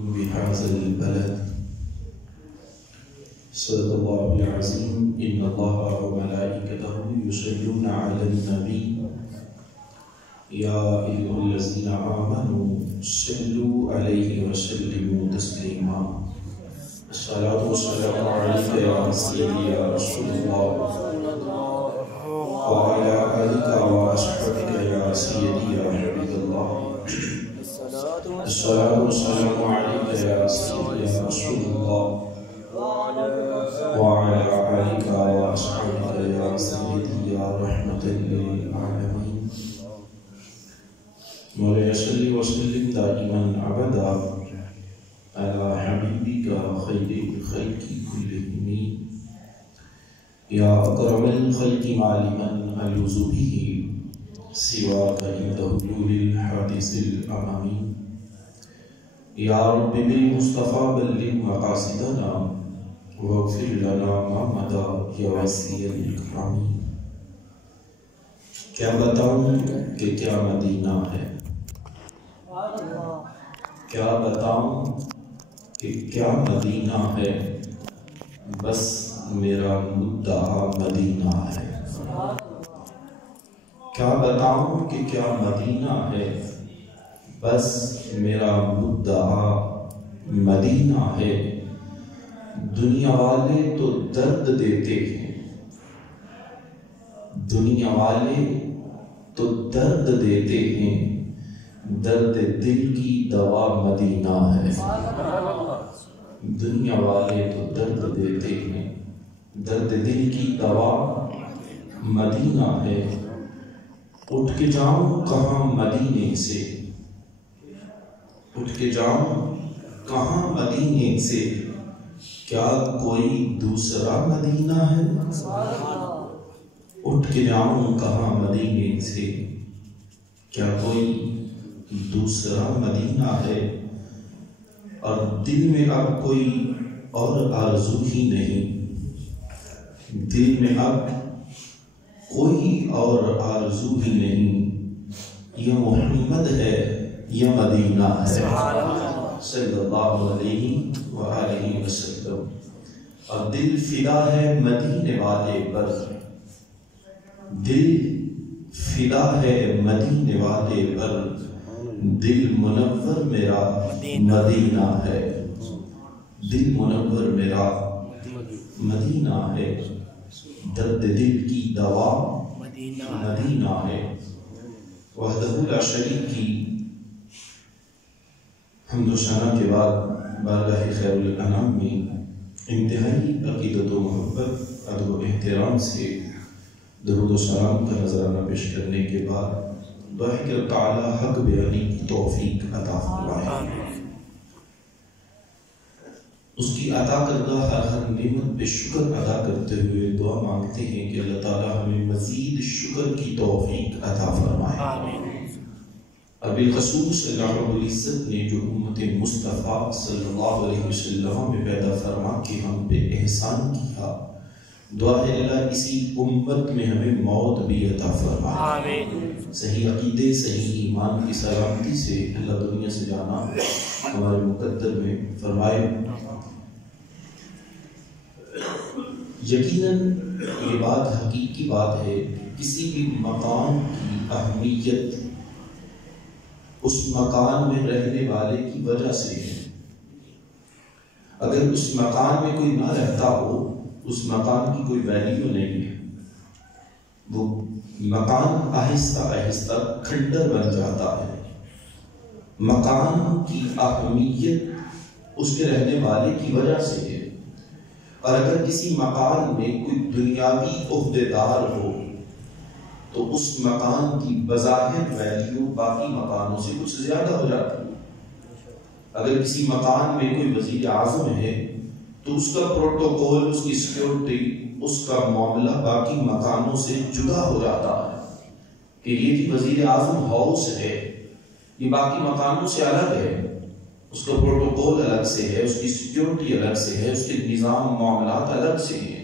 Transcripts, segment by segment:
بهذا البلد. صدق الله العظيم. إن الله وملائكته يصلون على النبي يا أيها الذين آمنوا صلوا عليه وسلموا تسليما. الصلاة والسلام عليك يا سيدي يا رسول الله وعلى آلك وأصحابك يا سيدي يا حبيب الله. الصلاة والسلام عليك يا سيدي يا رسول الله وعلى آلك وأصحابك يا سيدي يا رحمة للعالمين. مولاي صل وسلم دائما أبدا على حبيبك خير الخلق كلهم يا أكرم الخلق معلما ألوذ به سواك عند حلول الحادث الأمامي. يا رب بالمصطفى بلغ مقاصدنا واغفر لنا ما مضى يا وسیع الکرام. کیا بتاؤں کہ کیا مدینہ ہے، کیا بتاؤں کہ کیا مدینہ ہے، بس میرا مدعا مدینہ ہے. کیا بتاؤں کہ کیا مدینہ ہے، بس میرا مدعا مدینہ ہے. دنیا والے تو درد دیتے ہیں، دنیا والے تو درد دیتے ہیں، درد دل کی دوا مدینہ ہے. دنیا والے تو درد دیتے ہیں، درد دل کی دوا مدینہ ہے. اٹھ کے جاؤں کہاں مدینے سے، اٹھ کے جاؤں کہاں مدینے سے، کیا کوئی دوسرا مدینہ ہے. اٹھ کے جاؤں کہاں مدینے سے، کیا کوئی دوسرا مدینہ ہے. اور دل میں اب کوئی اور آرزو ہی نہیں، دل میں اب کوئی اور آرزو ہی نہیں. یہ محمد ہے، یہ مدینہ ہے صلی اللہ علیہ وآلہ وسلم. اور دل فدا ہے مدینے والے پر، دل فدا ہے مدینے والے پر. دل منور میرا مدینہ ہے، دل منور میرا مدینہ ہے. درد دل کی دوا مدینہ ہے. وحدہ لا شریک کی حمد و ثنا کے بعد بارگاہ خیر الانام میں انتہائی عقیدت و محبت، ادب و احترام سے درود و سلام کا نذرانہ پیش کرنے کے بعد دعا ہے کہ اللہ تعالی حق بیانی کی توفیق عطا فرمائے. اس کی عطا کردہ ہر نعمت پہ شکر ادا کرتے ہوئے دعا مانگتے ہیں کہ اللہ تعالی ہمیں مزید شکر کی توفیق عطا فرمائے. اور بالخصوص اللہ رب العزت نے جو امت مصطفیٰ صلی اللہ علیہ وسلم میں پیدا فرما کے ہم پہ احسان کیا، دعا ہے اللہ اسی امت میں ہمیں موت بھی عطا فرمائے. صحیح عقیدے، صحیح ایمان کی سلامتی سے اللہ دنیا سے جانا ہمارے مقدر میں فرمائے. یقیناً یہ بات حقیقی بات ہے، کسی بھی مقام کی اہمیت اس مکان میں رہنے والے کی وجہ سے ہے. اگر اس مکان میں کوئی نہ رہتا ہو، اس مکان کی کوئی ویلیو نہیں ہے. وہ مکان آہستہ آہستہ کھنڈر بن جاتا ہے. مکان کی اہمیت اس کے رہنے والے کی وجہ سے ہے. اور اگر کسی مکان میں کوئی دنیاوی عہدیدار ہو تو اس مکان کی بظاہر ویلیو باقی مکانوں سے کچھ زیادہ ہو جاتی ہے. اگر کسی مکان میں کوئی وزیر اعظم ہے تو اس کا پروٹوکول، اس کی سیکیورٹی، اس کا معاملہ باقی مکانوں سے جدا ہو جاتا ہے کہ یہ جو وزیر اعظم ہاؤس ہے یہ باقی مکانوں سے الگ ہے. اس کا پروٹوکول الگ سے ہے، اس کی سیکیورٹی الگ سے ہے، اس کے نظام معاملات الگ سے ہیں.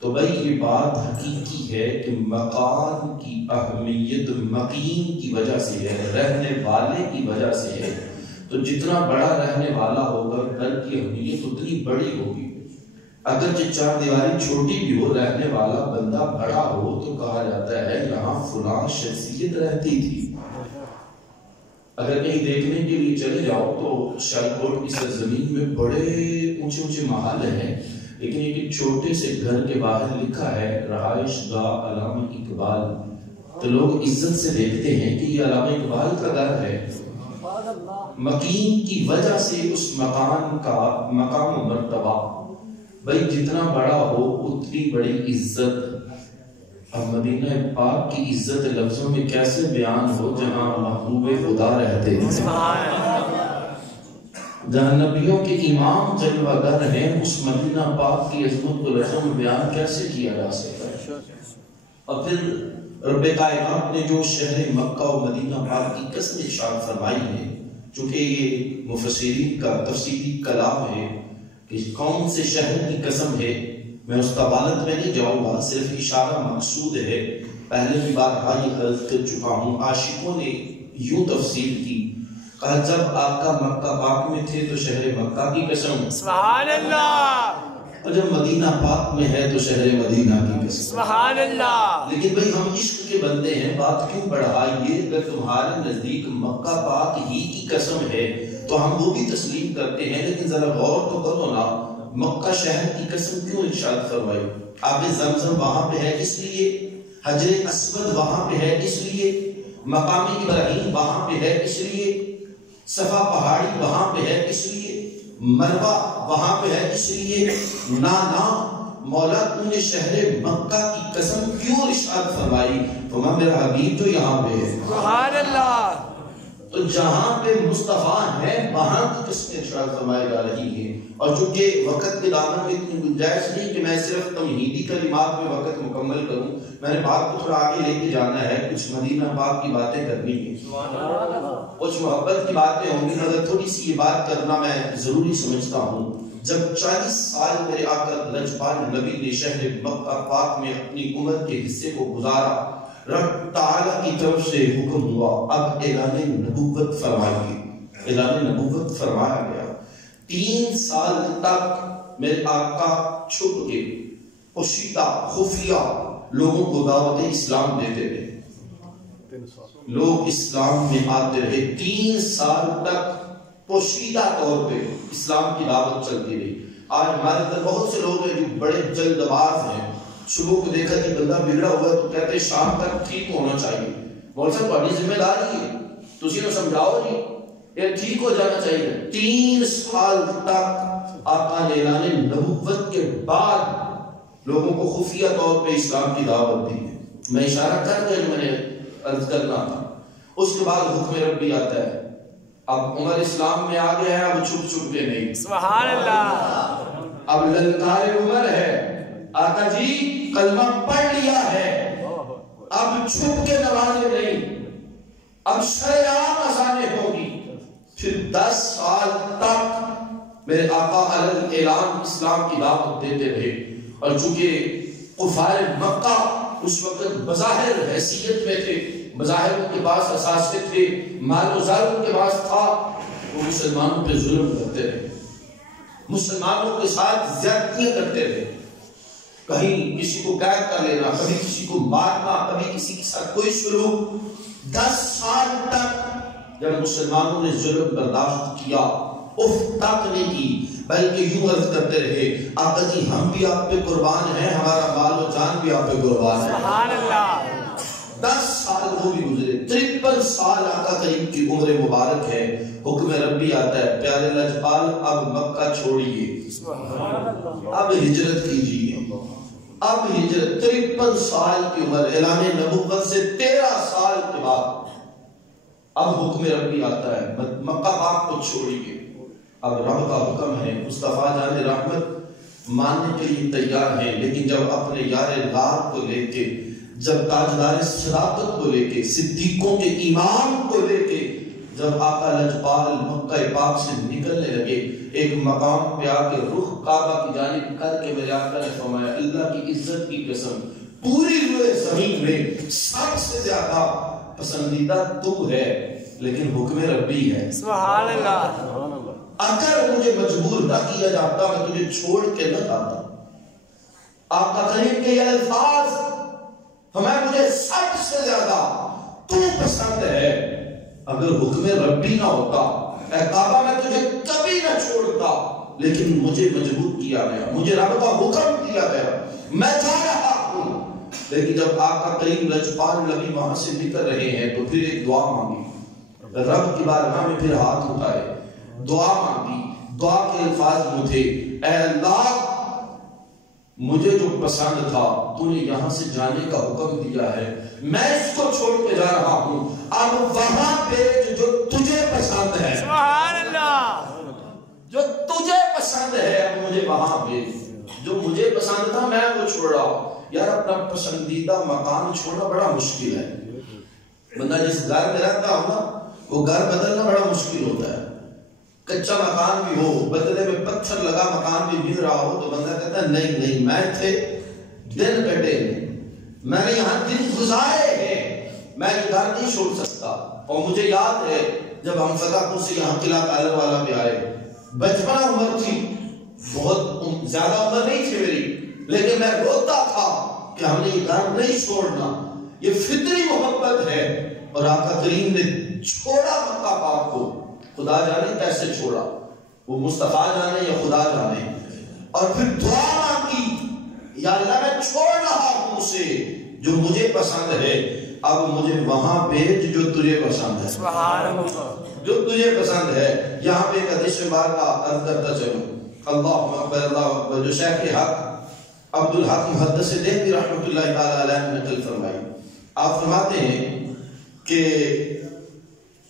تو بھائی یہ بات حقیقی ہے کہ مکان کی اہمیت مقیم کی وجہ سے ہے، رہنے والے کی وجہ سے ہے. تو جتنا بڑا رہنے والا ہوگا گھر کی اہمیت اتنی بڑی ہوگی. اگرچہ چار دیواری چھوٹی بھی ہو، رہنے والا بندہ بڑا ہو تو کہا جاتا ہے یہاں فلاں شخصیت رہتی تھی. اگر کہیں دیکھنے کے لیے چلے جاؤ تو شاہکوٹ کی سرزمین میں بڑے اونچے اونچے محل ہیں، لیکن ایک چھوٹے سے گھر کے باہر لکھا ہے رہائش گاہ علامہ اقبال. تو لوگ عزت سے دیکھتے ہیں کہ یہ علامہ اقبال کا گھر ہے. مکین کی وجہ سے اس مکان کا مقام و مرتبہ بھائی جتنا بڑا ہو اتنی بڑی عزت. اب مدینہ پاک کی عزت لفظوں میں کیسے بیان ہو جہاں محبوب خدا رہتے ہیں، جہاں نبیوں کے امام جلوہ گر ہیں، اس مدینہ پاک کی عظمت کو لفظوں میں بیان کیسے کیا جا سکتا ہے. اور پھر رب کائنات نے جو شہر مکہ و مدینہ پاک کی قسم ارشاد فرمائی ہے، چونکہ یہ مفسرین کا تفصیلی کلام ہے کہ کون سے شہر کی قسم ہے، میں اس طوالت میں نہیں جاؤں گا، صرف اشارہ مقصود ہے. پہلے بھی بارہا یہ عرض کر چکا ہوں. عاشقوں نے یوں تفسیر کی، کہا جب آقا مکہ پاک میں تھے تو شہر مکہ کی قسم، سبحان اللہ، اور جب مدینہ پاک میں ہے تو شہر مدینہ کی قسم، سبحان اللہ. لیکن بھئی ہم عشق کے بندے ہیں، بات کیوں بڑھائیے؟ اگر تمہارے نزدیک مکہ پاک ہی کی قسم ہے تو ہم وہ بھی تسلیم کرتے ہیں، لیکن ذرا غور تو کرو نا، مکہ شہر کی قسم کیوں ارشاد فرمائی؟ آب زمزم وہاں پہ ہے اس لیے، حجر اسود وہاں پہ ہے اس لیے، مقام ابراہیم وہاں پہ ہے اس لیے، صفا پہاڑی وہاں پہ ہے اس لیے، مروہ وہاں پہ ہے اس لیے. نا مولا تو نے شہر مکہ کی قسم کیوں ارشاد فرمائی؟ فرمایا میرا حبیب جو یہاں پہ ہے، سبحان اللہ. تو جہاں پہ مصطفیٰ ہے وہاں کی قسم ارشاد فرمائی جا رہی ہے. اور چونکہ وقت کے دامن میں اتنی گنجائش نہیں کہ میں صرف تمہیدی کلمات میں وقت مکمل کروں، میں نے بات کو تھوڑا آگے لے کے جانا ہے. کچھ مدینہ پاک کی باتیں کرنی ہے، کچھ محبت کی باتیں ہوں گی، مگر تھوڑی سی یہ بات کرنا میں ضروری سمجھتا ہوں. جب 40 سال میرے آقا لجپال نبی نے شہر مکہ پاک میں اپنی عمر کے حصے کو گزارا، رب تعالیٰ کی طرف سے حکم ہوا اب اعلان نبوت فرمائیے. اعلان نبوت فرمایا گیا. 3 سال تک میرے آقا چھپ کے پوشیدہ خفیہ لوگوں کو دعوت اسلام دیتے رہے. لوگ اسلام میں آتے رہے. 3 سال تک پوشیدہ طور پہ اسلام کی دعوت چلتی رہی. آج ہمارے اندر بہت سے لوگ ہیں جو بڑے جلد باز ہیں، صبح کو دیکھا کہ بندہ بگڑا ہوا ہے تو کہتے ہیں شام تک ٹھیک ہونا چاہیے. مولوی صاحب تہاڈی ذمہ داری ہے، تسی نوں سمجھاؤ جی یہ ٹھیک ہو جانا چاہیے. 3 سال تک آقا نے اعلان نبوت کے بعد لوگوں کو خفیہ طور پہ اسلام کی دعوت دی ہے. میں اشارہ کر کے میں نے عرض کرنا تھا. اس کے بعد حکم ربی آتا ہے. اب عمر اسلام میں آ گیا ہے، اب چھپ چھپ کے نہیں، سبحان اللہ. اب للکار عمر ہے، آقا جی کلمہ پڑھ لیا ہے، اب چھپ کے نوازے نہیں، اب شرعام اذانیں ہوگی. پھر 10 سال تک میرے آقا علیہ اعلان اسلام کی دعوت دیتے رہے. اور چونکہ کفار مکہ اس وقت بظاہر حیثیت میں تھے، بظاہر ان کے پاس اثاثے تھے، مال و زر ان کے پاس تھا، وہ مسلمانوں پہ ظلم کرتے رہے، مسلمانوں کے ساتھ زیادتیاں کرتے رہے. کہیں کسی کو قید کر لینا، کبھی کسی کو مارنا، کبھی کسی کے ساتھ کوئی سلوک. 10 سال تک جب مسلمانوں نے ظلم برداشت کیا، اف تک نہیں کی، بلکہ یوں عرض کرتے رہے آقا جی ہم بھی آپ پہ قربان ہیں، ہمارا مال و جان بھی آپ پہ قربان ہے. سبحان اللہ. 10 سال وہ بھی گزرے. 53 سال آقا کریم کی عمر مبارک ہے. حکم ربی آتا ہے پیارے لجپال اب مکہ چھوڑیے، اب ہجرت کیجیے. اب ہجرت 53 سال کی عمر، اعلان نبوت سے 13 سال کے بعد اب حکم ربی آتا ہے مکہ پاک کو چھوڑیے. اب رب کا حکم ہے، مصطفیٰ جان رحمت ماننے کے لیے تیار ہیں، لیکن جب اپنے یار غار کو لے کے، جب تاجدار صداقت کو لے کے، صدیقوں کے امام کو لے کے جب آقا لجپال مکہ پاک سے نکلنے لگے، ایک مقام پہ آ کے رخ کعبہ کی جانب کر کے میرے آقا نے فرمایا اللہ کی عزت کی قسم پوری روئے زمین میں سب سے زیادہ پسندیدہ تو ہے لیکن حکم ربی ہے. سبحان اللہ. اگر مجھے مجبور نہ کیا جاتا میں تجھے چھوڑ کے نہ جاتا. آپ کا کریم کے یہ الفاظ ہمیں مجھے سب سے زیادہ تو پسند ہے. اگر حکم ربی نہ ہوتا اے کعبہ میں تجھے کبھی نہ چھوڑتا، لیکن مجھے مجبور کیا گیا، مجھے رب کا حکم دیا گیا، میں جا رہا ہوں. لیکن جب آپ کا کریم لجپال نبی وہاں سے نکل رہے ہیں تو پھر ایک دعا مانگی، رب کی بارگاہ میں پھر ہاتھ اٹھائے، دعا مانگی. دعا کے الفاظ وہ تھے، اے اللہ مجھے جو پسند تھا تو نے یہاں سے جانے کا حکم دیا ہے، میں اس کو چھوڑ کے جا رہا ہوں، اب وہاں پہ جو تجھے پسند ہے، سبحان اللہ، جو تجھے پسند ہے اب مجھے وہاں پہ جو مجھے پسند تھا میں وہ چھوڑ رہا ہوں. یار اپنا پسندیدہ مکان چھوڑنا بڑا مشکل ہے. بندہ جس گھر میں رہتا ہو نا وہ گھر بدلنا بڑا مشکل ہوتا ہے. کچا مکان بھی ہو، بدلے میں پتھر لگا مکان بھی مل رہا ہو تو بندہ کہتا ہے نہیں میں تھے دن کٹے میں نے یہاں دن گزارے ہیں، میں یہ گھر نہیں چھوڑ سکتا. اور مجھے یاد ہے جب ہم فتح پور سے یہاں قلعہ کالر والا میں آئے، بچپنا عمر تھی، بہت زیادہ عمر نہیں تھی میری، لیکن میں روتا تھا کہ ہم نے یہ گھر نہیں چھوڑنا، یہ فطری محبت ہے. اور آقا کریم نے چھوڑا مکہ پاک کو، خدا جانے کیسے چھوڑا، وہ مصطفیٰ جانے یا خدا جانے. اور پھر دعا مانگی، یا اللہ میں چھوڑ رہا ہوں اسے جو مجھے پسند ہے، اب مجھے وہاں بھیج جو تجھے پسند ہے. سبحان اللہ، جو تجھے پسند ہے. یہاں پہ ایک حدیث بار کا عرض کرتا چلوں، اللہ اکبر اللہ اکبر، جو شیخ حق عبدالحق محدث دہلوی رحمۃ اللہ تعالی علیہ نے نقل فرمائی. آپ فرماتے ہیں کہ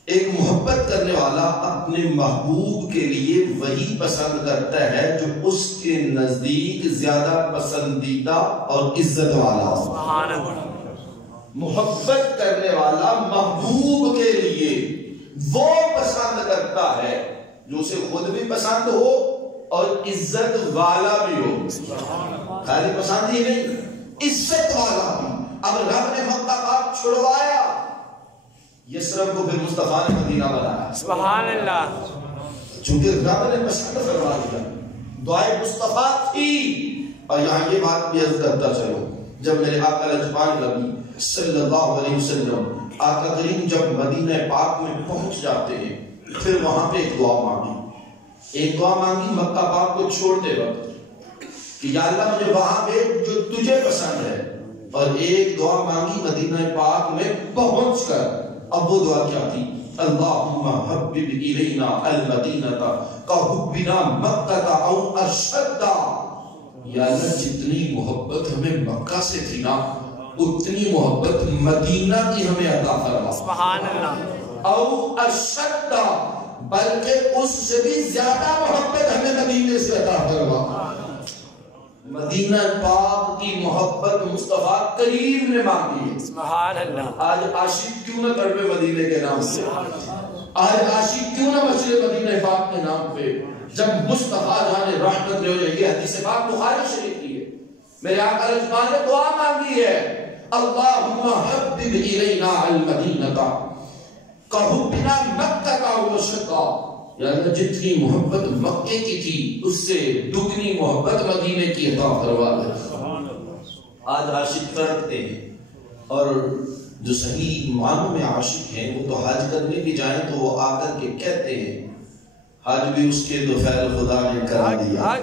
ایک محبت کرنے والا اپنے محبوب کے لیے وہی پسند کرتا ہے جو اس کے نزدیک زیادہ پسندیدہ اور عزت والا ہو. سبحان اللہ. محبت کرنے والا محبوب کے لیے وہ پسند کرتا ہے جو اسے خود بھی پسند ہو اور عزت والا بھی ہو. خالی پسند ہی نہیں، عزت والا بھی. اب رب نے مکہ پاک چھڑوایا، یسرب کو پھر مصطفیٰ نے مدینہ بنایا. سبحان اللہ، چونکہ رب نے پسند فرما دیا، دعائے مصطفیٰ تھی. اور یہاں یہ بات بھی عرض کرتا چلو، جب میرے آقا لجپال نبی صلی اللہ علیہ وسلم آقا کریم جب مدینہ پاک میں پہنچ جاتے ہیں، پھر وہاں پہ ایک دعا مانگی مکہ پاک کو چھوڑتے وقت کہ یا اللہ مجھے وہاں پہ جو تجھے پسند ہے. اور ایک دعا مانگی مدینہ پاک میں پہنچ کر. اب وہ دعا کیا تھی؟ اللہم حبب الینا المدینہ کحبنا مکہ او اشد. یا اللہ جتنی محبت ہمیں مکہ سے تھی نا اتنی محبت مدینہ کی ہمیں عطا فرما. سبحان اللہ. او اشد، بلکہ اس سے بھی زیادہ محبت ہمیں مدینے سے عطا فرما. مدینہ پاک کی محبت مصطفیٰ کریم نے مانگی ہے. سبحان اللہ. آج عاشق کیوں نہ تڑپے مدینے کے نام سے، آج عاشق کیوں نہ مسجد مدینہ پاک کے نام پہ، جب مصطفیٰ جانے رحمت لے جائے. یہ حدیث پاک بخاری شریف کی ہے. میرے آقا لجپال نے دعا مانگی ہے، اللہم حبب الینا المدینہ کحبنا مکہ و اشد. یا اللہ جتنی محبت مکے کی تھی اس سے دگنی محبت مدینے کی عطا فرما دے. آج عاشق تڑپتے ہیں، اور جو صحیح معنوں میں عاشق ہیں وہ تو حج کرنے بھی جائیں تو وہ آ کر کے کہتے ہیں حج بھی اس کے تو خیر خدا نے کرا دیا،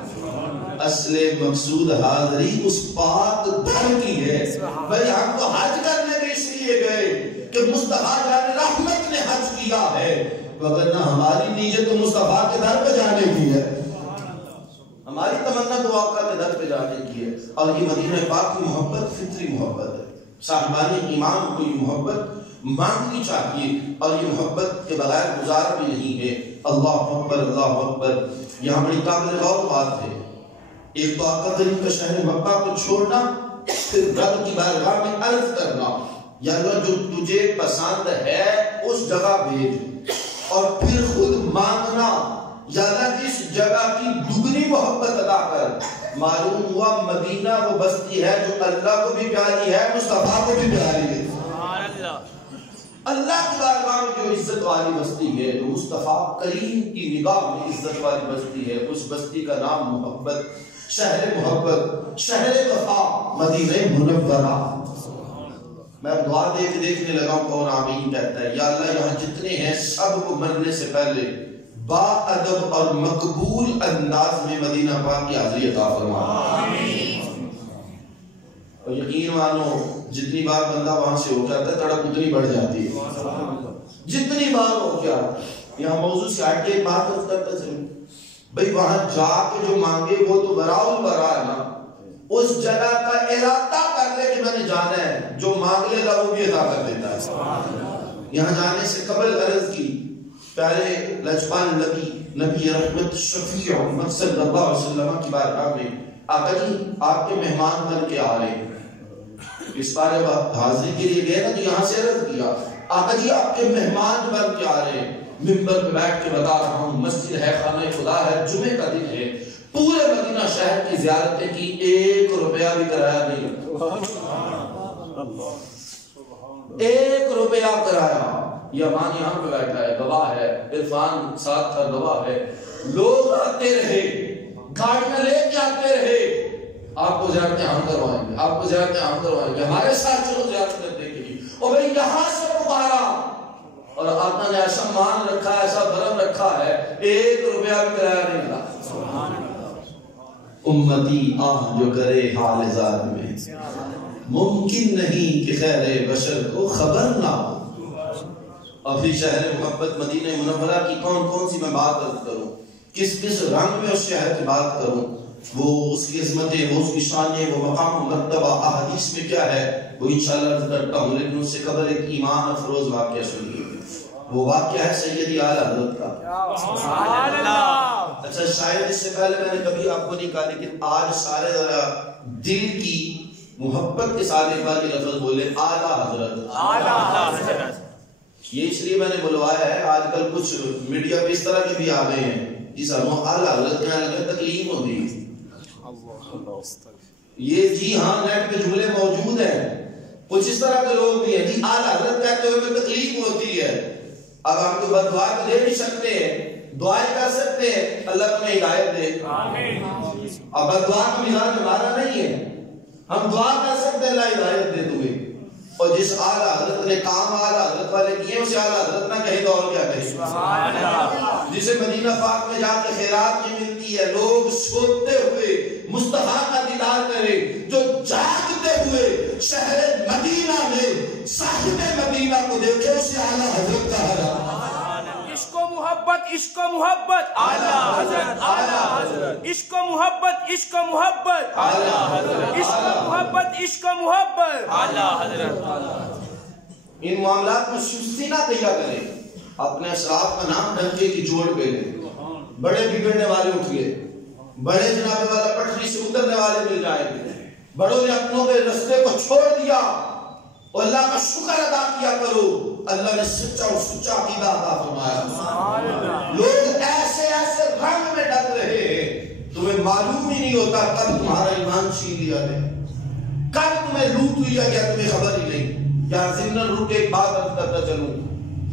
اصل مقصود حاضری اس پاک در کی ہے. بھئی ہم تو حج کرنے بھی اس لیے گئے کہ مصطفیٰ جان رحمت نے حج کیا ہے، وگرنہ ہماری نیت تو مصطفیٰ کے در پہ جانے کی ہے، ہماری تمنا تو آقا کے در پہ جانے کی ہے. اور یہ مدینہ پاک کی محبت فطری محبت ہے. صاحبان ایمان کو یہ محبت مانگنی چاہیے، اور یہ محبت کے بغیر گزار بھی نہیں ہے. اللہ اکبر اللہ اکبر. یہاں بڑی قابل غور بات ہے. ایک تو آقا کریم کا شہر مکہ کو چھوڑنا، پھر رب کی بارگاہ میں عرض کرنا یا اللہ جو تجھے پسند ہے اس جگہ بھیج، اور پھر خود مانگنا یا اللہ اس جگہ کی دگنی محبت ادا کر. معلوم ہوا مدینہ وہ بستی ہے جو اللہ کو بھی پیاری ہے، مصطفیٰ کو بھی پیاری ہے. اللہ کی بارگاہ میں جو عزت والی بستی ہے، جو مصطفیٰ کریم کی نگاہ میں عزت والی بستی ہے، اس بستی کا نام محبت، شہر محبت، شہر وفا، مدینہ منورہ۔ میں دعا دیکھنے لگا ہوں کون آمین کہتا ہے۔ یا اللہ یہاں جتنے ہیں سب کو مرنے سے پہلے با ادب اور مقبول انداز میں مدینہ پاک کی حاضری عطا فرما۔ اور یقین مانو جتنی بار بندہ وہاں سے ہو جاتا ہے تڑپ اتنی بڑھ جاتی ہے، جتنی بار ہو گیا۔ یہاں موضوع سے ہٹ کے ایک بات کرتا چلوں بھئی، وہاں جا کے جو مانگے وہ تو براء البراء ہے نا، اس جگہ کا ارادہ کر لے کہ میں نے جانا ہے، جو مانگ لے گا وہ بھی عطا کر دیتا ہے۔ یہاں جانے سے قبل عرض کی پیارے لجپال نبی رحمت شفیع محمد صلی اللہ علیہ وسلم کی بارگاہ میں آقا جی آپ کے مہمان بن کے آ رہے ہیں۔ اس بارے حاضری کے لیے گئے نا تو یہاں سے عرض کیا آقا جی آپ کے مہمان بن کے آ رہے ہیں۔ ممبر پہ بیٹھ کے بتا رہا ہوں، مسجد ہے، خانہ خدا ہے، جمعے کا دن ہے، پورے مدینہ شہر کی زیارتیں کی، 1 روپیہ بھی کرایا نہیں، 1 روپیہ کرایا۔ یہ امان یہاں پہ بیٹھا ہے، گواہ ہے، عرفان ساتھ تھا، گواہ ہے۔ لوگ آتے رہے، گاڑیاں لے کے آتے رہے، آپ کو زیارتیں ہم کروائیں گے، آپ کو زیارتیں ہم کروائیں گے، ہمارے ساتھ چلو زیارت کرنے کے لیے۔ اور بھئی یہاں سے پکارا اور آپ نے ایسا مان رکھا ہے، ایسا برم رکھا ہے، 1 روپیہ بھی کرایا نہیں ملا۔ امتی آہ جو کرے حال ذات میں، ممکن نہیں کہ خیر بشر کو خبر نہ ہو۔ اور پھر شہر محبت مدینہ منورہ کی کون کون سی میں بات کروں، کس کس رنگ میں اس شہر کی بات کروں، وہ اس کی عظمتیں، وہ اس کی شانیں، وہ مقام و مرتبہ احادیث میں کیا ہے، وہ انشاءاللہ عرض کرتا ہوں، لیکن اس سے قبل ایک ایمان افروز واقعہ سنیے۔ وہ واقعہ ہے سیدی اعلیٰ حضرت کا۔ سبحان اللہ۔ اچھا شاید اس سے پہلے میں نے کبھی آپ کو نہیں کہا، لیکن آج سارے ذرا دل کی محبت کے ساتھ ایک بار یہ لفظ بولے، اعلیٰ حضرت۔ اعلیٰ حضرت یہ اس لیے میں نے بلوایا ہے، آج کل کچھ میڈیا پہ اس طرح کے بھی آ گئے ہیں جس ہم اعلیٰ حضرت کہنے لگے، تکلیم ہوتی ہے۔ یہ جی ہاں نیٹ پہ جملے موجود ہیں، کچھ اس طرح کے لوگ بھی ہیں جی اعلیٰ حضرت کہتے ہوئے میں تکلیف ہوتی ہے۔ اب ہم کو بد دعا تو دے نہیں سکتے ہیں، دعائیں کر سکتے ہیں اللہ تمہیں ہدایت دے۔ اب بد دعا کا مزاج ہمارا نہیں ہے، ہم دعا کر سکتے ہیں اللہ ہدایت دے تمہیں۔ اور جس اعلیٰ حضرت نے کام اعلیٰ حضرت والے کیے اسے اعلیٰ حضرت نہ کہے تو اور کیا کہے۔ جسے مدینہ پاک میں جا کے خیرات میں ملتی ہے، لوگ سوتے ہوئے مصطفیٰ کا دیدار کرے، جو جاگتے ہوئے شہر مدینہ میں صاحب مدینہ کو دیکھے اسے اعلیٰ حضرت کہا جاتا ہے۔ عشق و محبت، عشق و محبت، اعلیٰ حضرت، اعلیٰ حضرت، عشق و محبت، عشق و محبت، اعلیٰ حضرت، عشق و محبت، عشق و محبت، اعلیٰ حضرت۔ ان معاملات میں سستی نہ کیا کریں، اپنے اسلاف کا نام ڈنکے کی جوڑ پہ لیں۔ بڑے بگڑنے والے اٹھ گئے، بڑے جناب والا پٹری سے اترنے والے مل جائیں گے، بڑوں نے اپنوں کے رستے کو چھوڑ دیا اور اللہ کا شکر ادا کیا کرو، اللہ نے سچا اور سچا عقیدہ عطا فرمایا۔ لوگ ایسے ایسے رنگ میں ڈل رہے ہیں تمہیں معلوم ہی نہیں ہوتا کب تمہارا ایمان چھین لیا ہے، کب تمہیں لوٹ لیا گیا تمہیں خبر ہی نہیں۔ یہاں ضمن رک کے ایک بات عرض کرتا چلوں،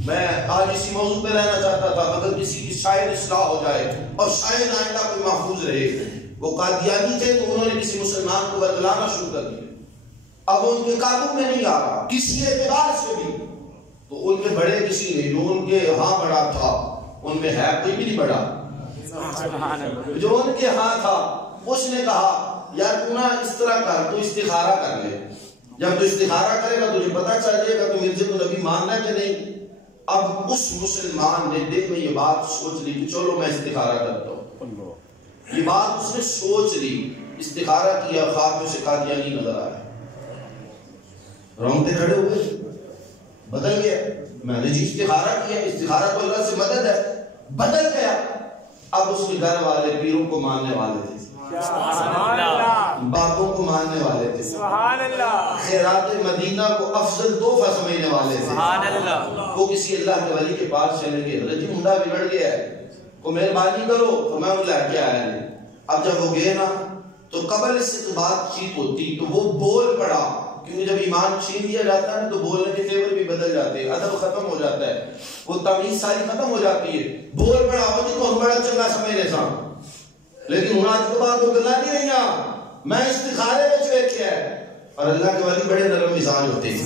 میں آج اسی موضوع پہ رہنا چاہتا تھا، اگر کسی کی شاید اصلاح ہو جائے اور شاید آئندہ کوئی محفوظ رہے۔ وہ قادیانی تھے تو انہوں نے کسی مسلمان کو بدلانا شروع کر دیا، اب ان کے قابو میں نہیں آ رہا کسی اعتبار سے بھی، تو ان کے بڑے کسی نے جو ان کے ہاں بڑا تھا، ان میں ہے کوئی بھی نہیں بڑا، جو ان کے ہاں تھا اس نے کہا یار تو نا اس طرح کر، تو استخارہ کر لے، جب تو استخارہ کرے گا تجھے پتہ چل جائے گا تو مرزا کو نبی ماننا ہے کہ نہیں۔ اب اس مسلمان نے دل میں یہ بات سوچ لی کہ چلو میں استخارہ کرتا ہوں، یہ بات اس نے سوچ لی، استخارہ کیا، خواب میں سے قادیانی نظر آیا، رونگٹے کھڑے ہوئے، بدل گیا، میں نے جی استخارہ کیا، استخارہ تو اللہ سے مدد ہے، بدل گیا۔ اب اس کے گھر والے پیروں کو ماننے والے تھے، سبحان اللہ، باپوں کو ماننے والے تھے، سبحان اللہ، خیرات مدینہ کو افضل تحفہ سمجھنے والے تھے، سبحان اللہ۔ وہ کسی اللہ کے ولی کے پاس چلے گئے، حضرت جی منڈا بگڑ گیا ہے، کو مہربانی کرو، تو میں لے کے آیا نہیں۔ اب جب وہ گئے نا تو قبل اس سے بات چیت ہوتی تو وہ بول پڑا کیونکہ جب ایمان چھین لیا جاتا ہے تو بولنے کے تیور بھی بدل جاتے ہیں، ادب ختم ہو جاتا ہے، وہ تمیز ساری ختم ہو جاتی ہے، بول بڑا ہو جی تو ہم بڑا چنگا سمجھنے سا، لیکن ہوں آج کے بعد وہ گلا نہیں رہی، میں استخارے میں ویکھیا ہے۔ اور اللہ کے والی بڑے نرم مزاج ہوتے ہیں،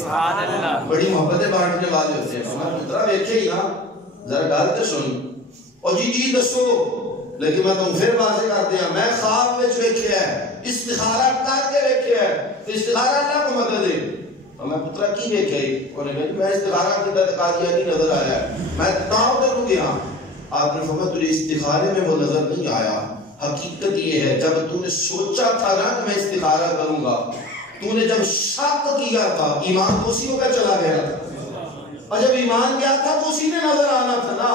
بڑی محبتیں بانٹنے والے ہوتے ہیں۔ ہمارا پترا ویکھے ہی نا، ذرا گل تو سن، اور جی دسو، لیکن میں تم پھر واضح کر دیا، میں خواب میں ویکھیا ہے، استخارہ کر کے ویکھیا ہے، استخارہ اللہ کو مدد دے۔ اور میں پترا کی ویکھیا ہی، انہوں نے کہا میں استخارہ کی قادیانی نظر آیا ہے، میں تاؤ تک گیا۔ آپ نے فرمایا تجھے استخارے میں وہ نظر نہیں آیا، حقیقت یہ ہے جب تو نے سوچا تھا نا کہ میں استخارہ کروں گا، تو نے جب شک کیا تھا، ایمان تو اسی کو کیا چلا گیا تھا، اور جب ایمان گیا تھا تو اسی نے نظر آنا تھا نا۔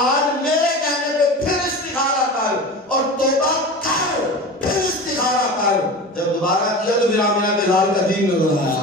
آج میرے کہنے پہ پھر استخارہ کر اور توبہ کر، پھر استخارہ کر۔ جب دوبارہ کیا تو پھر آمنہ بلال کا دین نظر آیا۔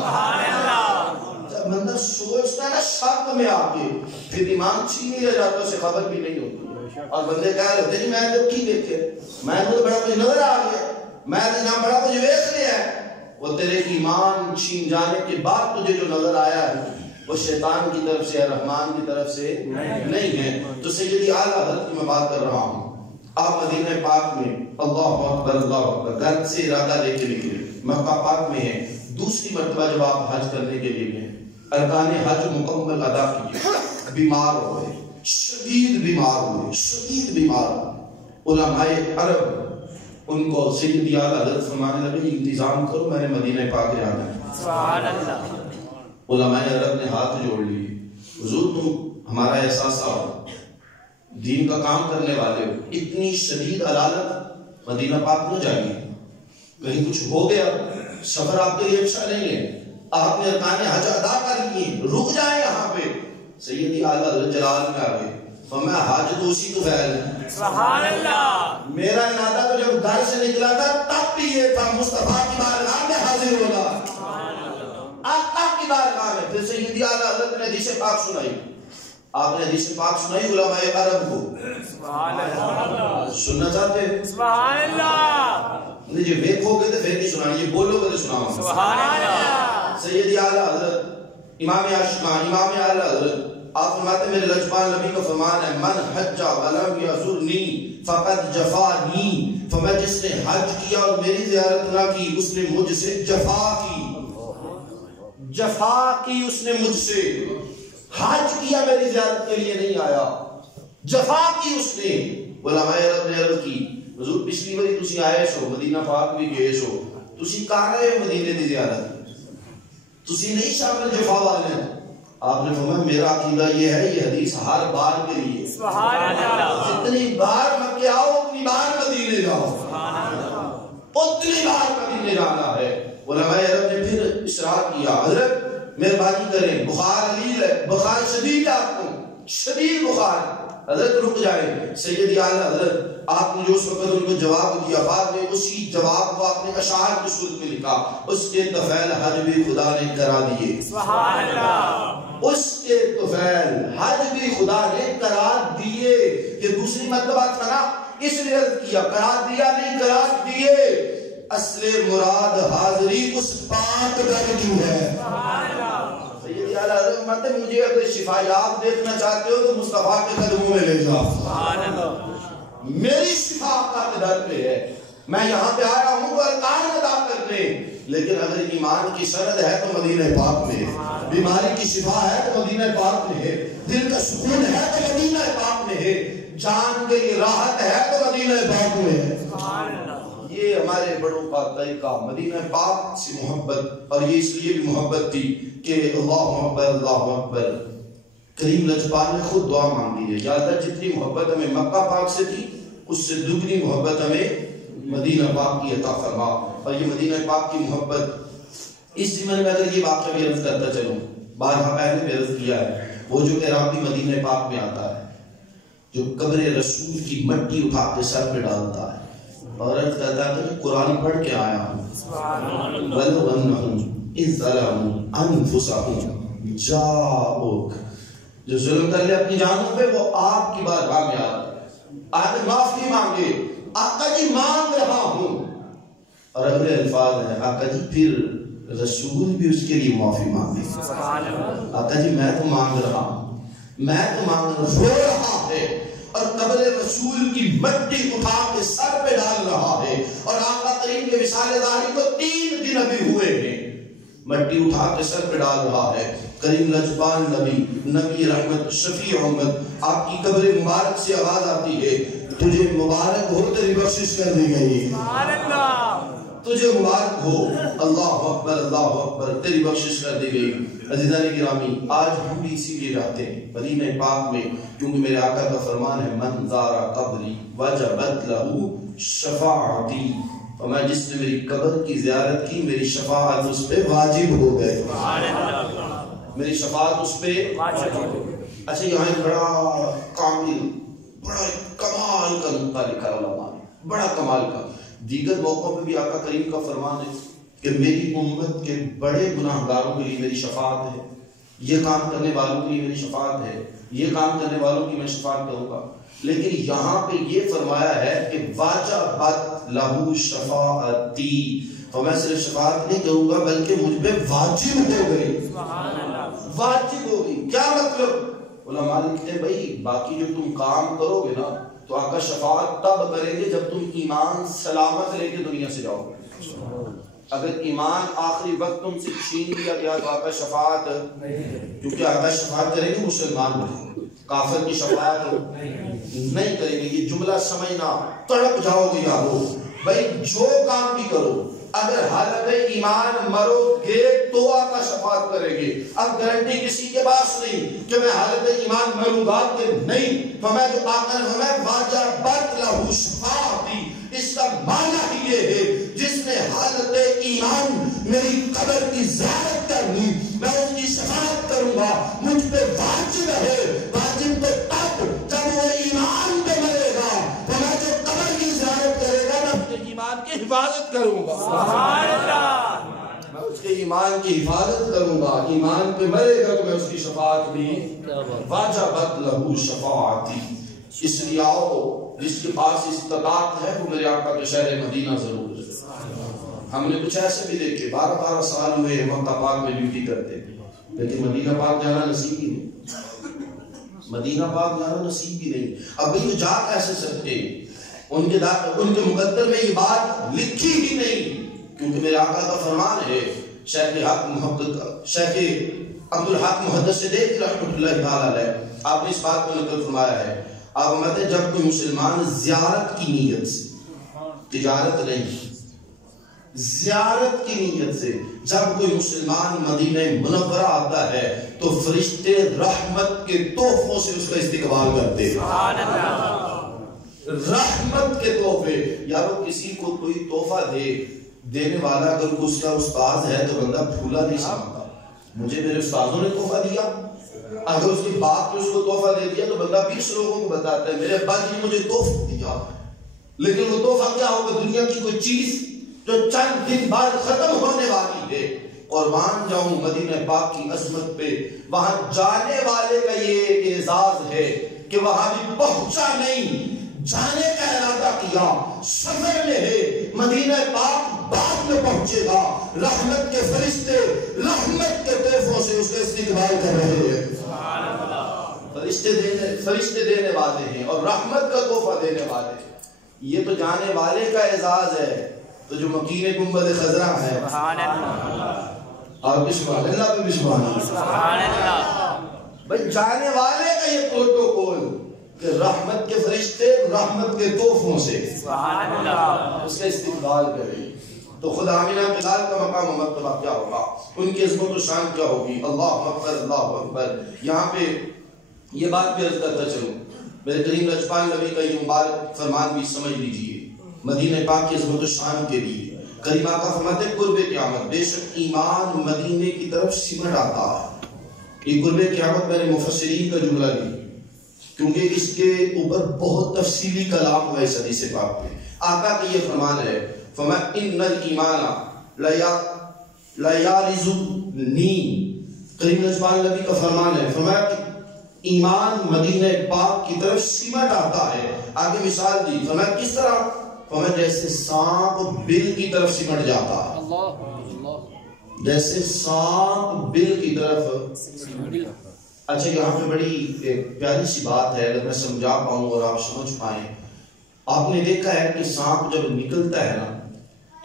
جب بندہ سوچتا ہے نا شک میں آ کے، پھر ایمان چھین لیا جاتا ہے، اسے خبر بھی نہیں ہوتی، اور بندے کہہ رہے ہوتے ہیں میں تو کی دیکھے، میں تو بڑا کچھ نظر آ گیا، میں تو یہاں بڑا کچھ ویکھ لیا ہے۔ وہ تیرے ایمان چھین جانے کے بعد تجھے جو نظر آیا ہے وہ شیطان کی طرف سے ہے، رحمان کی طرف سے نہیں ہے۔ تو سیدی اعلیٰ حضرت کی میں بات کر رہا ہوں، آپ مدینہ پاک میں اللہ اکبر اللہ اکبر گھر سے ارادہ لے کے نکلے، مکہ پاک میں ہیں، دوسری مرتبہ جب آپ حج کرنے کے لیے گئے، ارکان حج مکمل ادا کیے، بیمار ہوئے، شدید بیمار ہوئے، شدید بیمار ہوئے۔ علماء عرب ان کو سیدی اعلیٰ حضرت فرمانے لگے انتظام کرو، میں نے مدینہ پاک جانا ہے۔ سبحان اللہ۔ علماء عرب نے ہاتھ جوڑ لیے، حضور تم ہمارا احساس آؤ، دین کا کام کرنے والے ہو، اتنی شدید علالت مدینہ پاک نہ جائیے، کہیں کچھ ہو گیا، سفر آپ کے لیے اچھا نہیں ہے، آپ نے ارکان حج ادا کر لیے، رک جائیں یہاں پہ۔ سیدی اعلیٰ حضرت جلال میں آگے فرمایا حج تو اسی تو فعل ہے، سبحان اللہ، میرا ارادہ تو جب گھر سے نکلا تھا تب بھی یہ تھا مصطفیٰ کی بارگاہ میں حاضر ہونا، آقا کی بارگاہ میں۔ پھر سیدی اعلیٰ حضرت نے حدیث پاک سنائی، آپ نے حدیث پاک سنائی علماء عرب کو، سبحان اللہ، سننا چاہتے ہیں؟ سبحان اللہ، نہیں جی ویکھو گے تو پھر نہیں سنائی، یہ بولو گے تو سناؤں، سبحان اللہ۔ سیدی اعلیٰ حضرت امام عاشقان امام اعلیٰ حضرت آپ فرماتے میرے لجپال نبی کا فرمان ہے من حج ولم یزرنی فقد جفانی، فرمایا جس نے حج کیا اور میری زیارت نہ کی اس نے مجھ سے جفا کی، جفا کی اس نے مجھ سے، حج کیا میری زیارت کے لیے نہیں آیا، جفا کی اس نے۔ علماء عرب نے عرض کی حضور پچھلی باری تسی آئے سو مدینہ پاک بھی گئے سو، تسی کہاں گئے مدینے دی زیارت، تسی نہیں شامل جفا والے ہیں؟ آپ نے فرمایا میرا عقیدہ یہ ہے یہ حدیث ہر بار کے لیے، سبحان اللہ، جتنی بار مکہ آؤ اتنی بار مدینے جاؤ، سبحان اللہ، اتنی بار مدینے جانا ہے۔ علماء عرب نے پھر اشارہ کیا حضرت مہربانی کریں بخار علیل ہے، بخار شدید ہے آپ کو، شدید بخار، حضرت رک جائیں۔ سیدی اعلیٰ حضرت آپ نے جو اس وقت ان کو جواب دیا، بعد میں اسی جواب کو آپ نے اشعار کی صورت میں لکھا، اس کے طفیل حج بھی خدا نے کرا دیے، سبحان اللہ، اس کے طفیل حج بھی خدا نے کرا دیے۔ یہ دوسری مرتبہ تھا نا، اس نے عرض کیا کرا دیا نہیں کرا دیے، اصل مراد حاضری اس پاک در کی ہے، سبحان اللہ۔ سیدی اعلیٰ حضرت فرماتے مجھے اگر شفا یاب دیکھنا چاہتے ہو تو مصطفیٰ کے قدموں میں لے جاؤ، سبحان اللہ، میری شفا آپ کا در پہ ہے، میں یہاں پہ آیا ہوں ارکان ادا کرنے، لیکن اگر ایمان کی سند ہے تو مدینہ پاک میں ہے، بیماری کی شفا ہے تو مدینہ پاک میں ہے، دل کا سکون ہے تو مدینہ پاک میں ہے، جان کی راحت ہے تو مدینہ پاک میں ہے، سبحان اللہ۔ یہ ہمارے بڑوں کا طریقہ، مدینہ پاک سے محبت، اور یہ اس لیے بھی محبت تھی کہ اللہ اکبر اللہ اکبر، کریم لجپال نے خود دعا مانگی ہے یا اللہ جتنی محبت ہمیں مکہ پاک سے تھی اس سے دگنی محبت ہمیں مدینہ پاک کی عطا فرما۔ اور یہ مدینہ پاک کی محبت اس زمانے میں اگر یہ واقعہ بھی عرض کرتا چلوں، بارہا پہلے بھی عرض کیا ہے، وہ جو اعرابی مدینہ پاک میں آتا ہے جو قبر رسول کی مٹی اٹھا کے سر پہ ڈالتا ہے اور عرض کرتا ہے کہ قرآن پڑھ کے آیا ہوں، وَلَوْ أَنَّهُمْ إِذْ ظَلَمُوا أَنفُسَهُمْ جَاءُوكَ، جو ظلم کر لے اپنی جانوں پہ وہ آپ کی بارگاہ میں آتا ہے، آج معافی مانگے، آقا جی مانگ رہا ہوں، اور اگلے الفاظ ہیں آقا جی پھر رسول بھی اس کے لیے معافی مانگے. آقا جی میں تو مانگ رہا ہوں، میں تو مانگ رہا ہے، اور قبر رسول کی مٹی اٹھا کے سر پہ ڈال رہا ہے، اور آقا کریم کے وصال ظاہری کو 3 دن ابھی ہوئے ہیں، مٹی اٹھا کے سر پہ ڈال رہا ہے. کریم لجپال نبی، نبی رحمت، شفیع امت، آپ کی قبر مبارک سے آواز آتی ہے تجھے مبارک ہو، تیری بخشش کر دی گئی. سبحان اللہ. تجھے مبارک ہو، اللہ اکبر اللہ اکبر، تیری بخشش کر دی گئی. عزیزان گرامی، آج ہم بھی اسی لیے رہتے ہیں مدینہ پاک میں، کیونکہ میرے آقا کا فرمان ہے من زار قبری وجبت لہ شفاعتی، اور میں جس نے میری قبر کی زیارت کی میری شفاعت اس پہ واجب ہو گئے. میری شفاعت اس پہ واجب ہو گئے. اچھا یہاں ایک بڑا کامل، بڑا کمال کا نقطہ لکھا علماء نے، بڑا کمال کا. دیگر موقعوں پہ بھی آقا کریم کا فرمان ہے کہ میری امت کے بڑے گناہگاروں کے لیے میری شفاعت ہے، یہ کام کرنے والوں کے لیے میری شفاعت ہے، یہ کام کرنے والوں کی میں شفاعت کروں گا. لیکن یہاں پہ یہ فرمایا ہے کہ واجبت لہ شفاعتی، تو میں صرف شفاعت نہیں کروں گا بلکہ مجھ پہ واجب ہو گئی. واجب ہو گئی. کیا مطلب؟ علماء لکھتے ہیں بھائی باقی جو تم کام کرو گے نا تو آقا شفاعت تب کریں گے جب تم ایمان سلامت لے کے دنیا سے جاؤ گے. اگر ایمان آخری وقت تم سے چھین لیا گیا تو آقا شفاعت نہیں، کیونکہ آقا شفاعت کریں گے مسلمان بنے، کافر کی شفاعت نہیں کریں گے. یہ جملہ سمجھنا، تڑپ جاؤ گے یارو. بھائی جو کام بھی کرو اگر حالت ایمان مرو گے تو آقا شفاعت کریں گے. اب گارنٹی کسی کے پاس نہیں کہ میں حالت ایمان مروں گا کہ نہیں. فرمایا جو آقا نے فرمایا واجبت لہ شفاعتی، اس کا معنی ہی یہ ہے جس نے حالت ایمان میری قبر کی زیارت کرنی میں اس کی شفاعت کروں گا. مجھ پہ واجب ہے. واجب تو تب جب وہ ایمان پہ مرے گا. فرمایا جو قبر کی زیارت کرے گا میں اپنے ایمان کی حفاظت کروں گا. سبحان اللہ. میں اس کے ایمان کی حفاظت کروں گا. ایمان پہ مرے گا تو میں اس کی شفاعت بھی. واجبت لہ شفاعتی. اس لیے آؤ جس کے پاس استطاعت ہے وہ میرے آقا کے شہر مدینہ ضرور ہے. ہم نے کچھ ایسے بھی دیکھے 12 سال ہوئے مکہ پاک میں ڈیوٹی کرتے لیکن مدینہ پاک جانا نصیب ہی نہیں. مدینہ پاک جانا نصیب ہی نہیں. ابھی وہ جا کیسے سکتے؟ ان کے مقدر میں یہ بات لکھی ہی نہیں، کیونکہ میرے آقا کا فرمان ہے. شیخ عبدالحق محدث دہلوی رحمۃ اللہ تعالی علیہ، آپ نے اس بات کو نقل فرمایا ہے. آپ فرماتے ہیں جب کوئی مسلمان زیارت کی نیت سے، تجارت نہیں، زیارت کی نیت سے جب کوئی مسلمان مدینہ منورہ آتا ہے تو فرشتے رحمت کے تحفوں سے اس کا استقبال کرتے ہیں. رحمت کے تحفے. یارو کسی کو کوئی تحفہ دینے والا اگر اس کا استاذ ہے تو بندہ پھولا نہیں سامتا. مجھے میرے استاذوں نے تحفہ دیا، اگر اس کی بات میں اس کو تحفہ دے دیا تو بندہ 20 لوگوں کو بتاتا ہے میرے ابا جی مجھے تحفہ دیا. لیکن وہ تحفہ کیا ہوگا؟ دنیا کی کوئی چیز جو چند دن بعد ختم ہونے والی ہے. قربان جاؤں مدینہ پاک کی عظمت پہ. وہاں جانے والے کا یہ اعزاز ہے کہ وہاں بھی پہنچا نہیں، جانے کا ارادہ کیا، سفر میں ہے. مدینہ پاک بعد میں پہنچے گا. رحمت کے فرشتے رحمت کے تحفوں سے اس کا استقبال کر رہے ہیں. فرشتے دینے والے ہیں اور رحمت کا تحفہ دینے والے ہیں. یہ تو جانے والے کا اعزاز ہے. تو جو مکین گنبد خضرا ہے اور بسمان اللہ پہ بسمان بھائی جانے والے کا یہ پروٹوکول کہ رحمت کے فرشتے رحمت کے تحفوں سے اس کا استقبال کریں. تو خدا آمینہ بلال کا مقام و مرتبہ کیا ہوگا، ان کی عظمت و شان کیا ہوگی. اللہ اکبر اللہ اکبر. یہاں پہ یہ بات بھی عرض کرتا چلوں، میرے کریم لجپال نبی کا یہ مبارک فرمان بھی سمجھ لیجئے مدینہ پاک کی عظمت و شان کے لیے. کریم آقا فرماتے ہیں قرب قیامت بے شک ایمان مدینے کی طرف سمٹ آتا ہے. یہ قرب قیامت میں نے مفسرین کا جملہ لی کیونکہ اس کے اوپر بہت تفصیلی کلام ہوا اس حدیث پاک میں. آقا کا یہ فرمان ہے فرمایا ان الایمان لیارزنی. کریم لجپال نبی کا فرمان ہے فرمایا کہ ایمان مدینہ پاک کی طرف سمٹ آتا ہے. آگے مثال دی فرمایا کس طرح؟ فرمایا جیسے سانپ بل کی طرف سمٹ جاتا ہے. جیسے سانپ بل کی طرف. اچھا یہاں پہ بڑی پیاری سی بات ہے، اگر میں سمجھا پاؤں اور آپ سمجھ پائیں. آپ نے دیکھا ہے کہ سانپ جب نکلتا ہے نا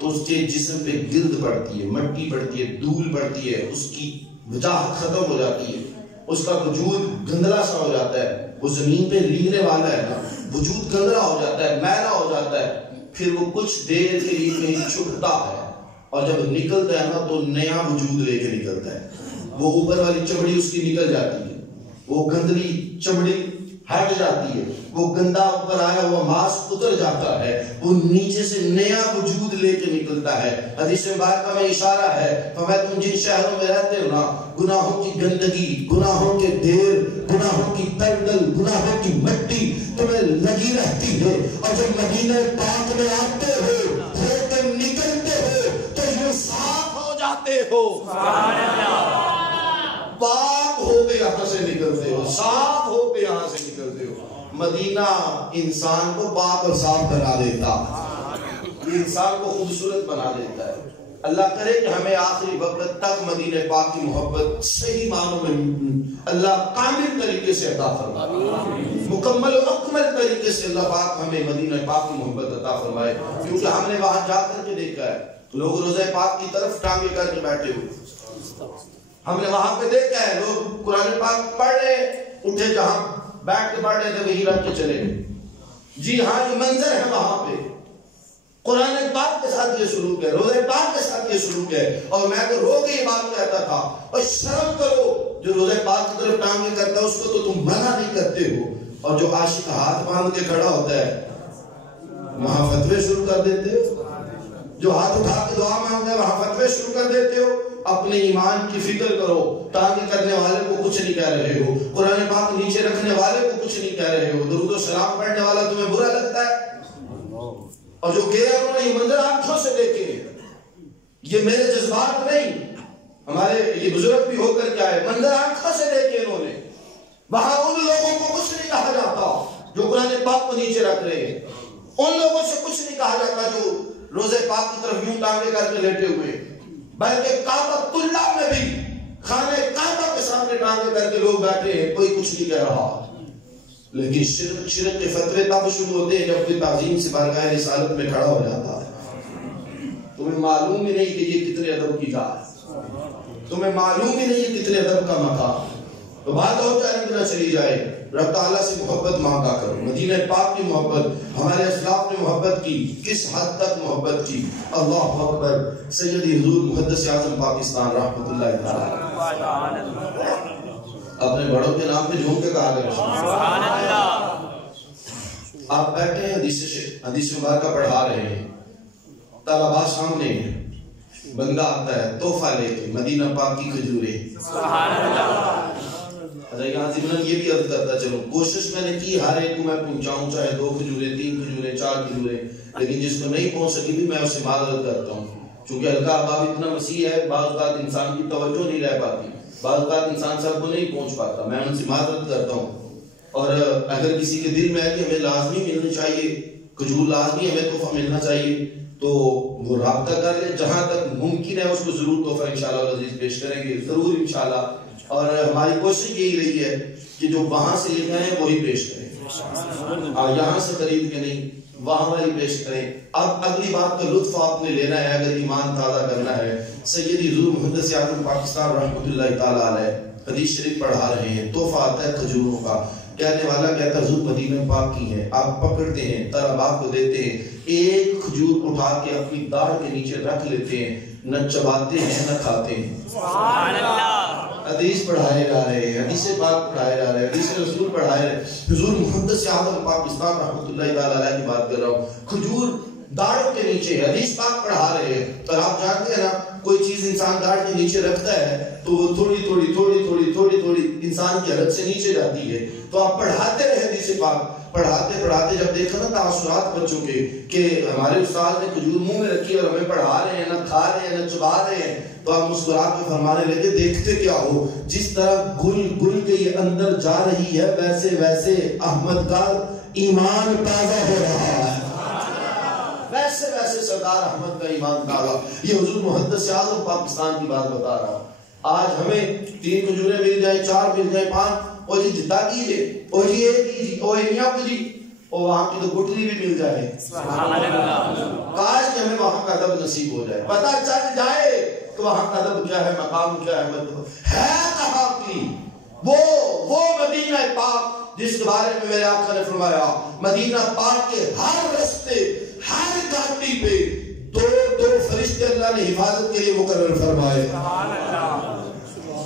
تو اس کے جسم پہ گرد پڑتی ہے، مٹی پڑتی ہے، دھول پڑتی ہے، اس کی وجاہت ختم ہو جاتی ہے، اس کا وجود گندلا سا ہو جاتا ہے. وہ زمین پہ لیگنے والا ہے نا، وجود گندلا ہو جاتا ہے، میلا ہو جاتا ہے. پھر وہ کچھ دیر کے لیے کہیں چھپتا ہے اور جب نکلتا ہے نا تو نیا وجود لے کے نکلتا ہے. وہ اوپر والی چمڑی اس کی نکل جاتی ہے، وہ گندلی چمڑی ہٹ جاتی ہے، وہ گندا اوپر آیا ہوا ماسک اتر جاتا ہے، وہ نیچے سے نیا وجود لے کے نکلتا ہے. حدیث مبارکہ میں اشارہ ہے، فرمایا تم جن شہروں میں رہتے ہو نا، گناہوں کی گندگی، گناہوں کے ڈھیر، گناہوں کی تلدل، گناہوں کی مٹی تمہیں لگی رہتی ہے، اور جب مدینہ پاک میں آتے ہو کے نکلتے ہو تو یوں صاف ہو جاتے ہو. سبحان اللہ. پاک ہو کے یہاں سے نکلتے ہو، صاف ہو کے یہاں سے نکلتے ہو. مدینہ انسان کو پاک اور صاف بنا دیتا، انسان کو خوبصورت بنا دیتا ہے. اللہ کرے کہ ہمیں آخری وقت تک مدینہ پاک کی محبت صحیح معنوں میں اللہ کامل طریقے سے عطا فرمائے، مکمل و اکمل طریقے سے اللہ پاک ہمیں مدینہ پاک کی محبت عطا فرمائے. کیونکہ ہم نے وہاں جا کر کے دیکھا ہے لوگ روضہ پاک کی طرف ٹانگے کر کے بیٹھے ہوئے. ہم نے وہاں پہ دیکھا ہے لوگ قرآن پاک پڑھ رہے اٹھے، جہاں بیٹھ کے پڑھ رہے تھے وہی رکھ کے چلے گئے. جی ہاں یہ منظر ہے وہاں پہ. قرآن پاک کے ساتھ یہ سلوک ہے، روزہ پاک کے ساتھ یہ سلوک ہے. اور میں تو رو کے یہ بات کہتا تھا، اور شرم کرو جو روزہ پاک کی طرف ٹانگے کرتا ہے اس کو تو تم منع نہیں کرتے ہو، اور جو عاشق ہاتھ باندھ کے کھڑا ہوتا ہے وہاں فتوے شروع کر دیتے ہو، جو ہاتھ اٹھا کے دعا مانگتا ہے وہاں فتوے شروع کر دیتے ہو. اپنے ایمان کی فکر کرو. ٹانگے کرنے والے کو کچھ نہیں کہہ رہے ہو، قرآن پاک نیچے رکھنے والے کو کچھ نہیں کہہ رہے ہو، درود و سلام پڑھنے والا تمہیں برا لگتا ہے. اور جو گئے انہوں نے یہ منظر آنکھوں سے دیکھے، یہ میرے جذبات نہیں، ہمارے یہ بزرگ بھی ہو کر کے آئے، منظر آنکھوں سے دیکھے انہوں نے. وہاں ان لوگوں کو کچھ نہیں کہا جاتا جو قرآن پاک کو نیچے رکھ رہے ہیں، ان لوگوں سے کچھ نہیں کہا جاتا جو روزے پاک کی طرف یوں ٹانگے کر کے لیٹے ہوئے، بلکہ کعبۃ اللہ میں بھی خانہ کعبہ کے سامنے ٹانگے کر کے لوگ بیٹھے ہیں، کوئی کچھ نہیں کہہ رہا. لیکن شرک کے فتوے تب شروع ہوتے ہیں جب کوئی تعظیم سے بارگاہ رسالت میں کھڑا ہو جاتا ہے. تمہیں معلوم ہی نہیں کہ یہ کتنے ادب کی جا ہے، تمہیں معلوم ہی نہیں یہ کتنے ادب کا مقام. تو بات اور جانب نہ چلی جائے، رب تعالیٰ سے محبت مانگا کرو. مدینہ پاک کی محبت، ہمارے اسلاف نے محبت کی، کس حد تک محبت کی. اللہ اکبر. سیدی حضور محدث اعظم پاکستان رحمت اللہ تعالی اپنے بڑوں کے نام پہ جھوم کے کہا گیا سبحان اللہ. آپ بیٹھے ہیں حدیث مبارکہ پڑھا رہے ہیں، طلباء سامنے ہیں، بندہ آتا ہے تحفہ لے کے، مدینہ پاک کی کھجوریں. سبحان اللہ. یہاں ضمن یہ بھی عرض کرتا چلو، کوشش میں نے کی ہر ایک کو میں پہنچاؤں، چاہے 2 کھجوریں، 3 کھجوریں، 4 کھجوریں، لیکن جس کو نہیں پہنچ سکی بھی میں اسے معذرت کرتا ہوں. چونکہ حلقہ احباب اتنا وسیع ہے، بعض اوقات انسان کی توجہ نہیں رہ پاتی، بعض اوقات انسان سب کو نہیں پہنچ پاتا، میں ان سے معذرت کرتا ہوں. اور اگر کسی کے دل میں ہے کہ ہمیں لازمی ملنی چاہیے کھجور، لازمی ہمیں تحفہ ملنا چاہیے، تو وہ رابطہ کر لے، جہاں تک ممکن ہے اس کو ضرور تحفہ انشاءاللہ العزیز پیش کریں گے، ضرور انشاءاللہ. اور ہماری کوشش یہی رہی ہے کہ جو وہاں سے لے گئے ہیں وہی پیش کریں، اور یہاں سے خرید کے نہیں، وہاں والی پیش کریں. اب اگلی بات کا لطف آپ نے لینا ہے اگر ایمان تازہ کرنا ہے. سیدی حضور محدث اعظم پاکستان رحمۃ اللہ تعالی علیہ حدیث شریف پڑھا رہے ہیں، تحفہ آتا ہے کھجوروں کا. کہنے والا کہتا حضور مدینہ پاک کی ہے، آپ پکڑتے ہیں، طلباء کو دیتے ہیں، ایک کھجور اٹھا کے اپنی داڑھ کے نیچے رکھ لیتے ہیں، نہ چباتے ہیں نہ کھاتے ہیں. سبحان اللہ. حدیث پڑھائے جا رہے ہیں، حدیث پاک پڑھائے جا رہے ہیں، حدیث رسول پڑھائے رہے ہیں. حضور محدث اعظم پاکستان رحمۃ اللہ تعالی علیہ کی بات کر رہا ہوں. کھجور داڑھ کے نیچے حدیث پاک پڑھا رہے ہیں. اور آپ جانتے ہیں نا کوئی چیز انسان داڑھ کے نیچے رکھتا ہے تو وہ تھوڑی تھوڑی انسان کی حلق سے نیچے جاتی ہے. تو آپ پڑھاتے رہے حدیث پاک، پڑھاتے جب دیکھا نا تاثرات بچوں کے کہ ہمارے استاد نے کھجور منہ میں رکھی اور ہمیں پڑھا رہے ہیں، نہ کھا رہے ہیں نہ چبا رہے ہیں، تو آپ مسکرا کے فرمانے لگے دیکھتے کیا ہو، جس طرح گل کے یہ اندر جا رہی ہے ویسے احمد کا ایمان تازہ ہو رہا ہے، ویسے کیسے سردار احمد کا ایمان ڈالا. یہ حضور محدث اعظم پاکستان کی بات بتا رہا ہوں. آج ہمیں 3 کھجوریں مل جائیں، 4 مل جائیں، 5، اور جی جدا کیجئے، اور جی ایک کیجئے، اور انیا کو جی، اور وہاں کی تو گٹلی بھی مل جائے. کاش کہ ہمیں وہاں کا ادب نصیب ہو جائے، پتہ چل جائے کہ وہاں کا ادب کیا ہے، مقام کیا ہے. کہاں کی وہ مدینہ پاک جس کے بارے میں میرے آقا نے فرمایا مدینہ پاک کے ہر رستے، ہر گھاٹی پہ 2 فرشتے اللہ نے حفاظت کے لیے مقرر فرمائے.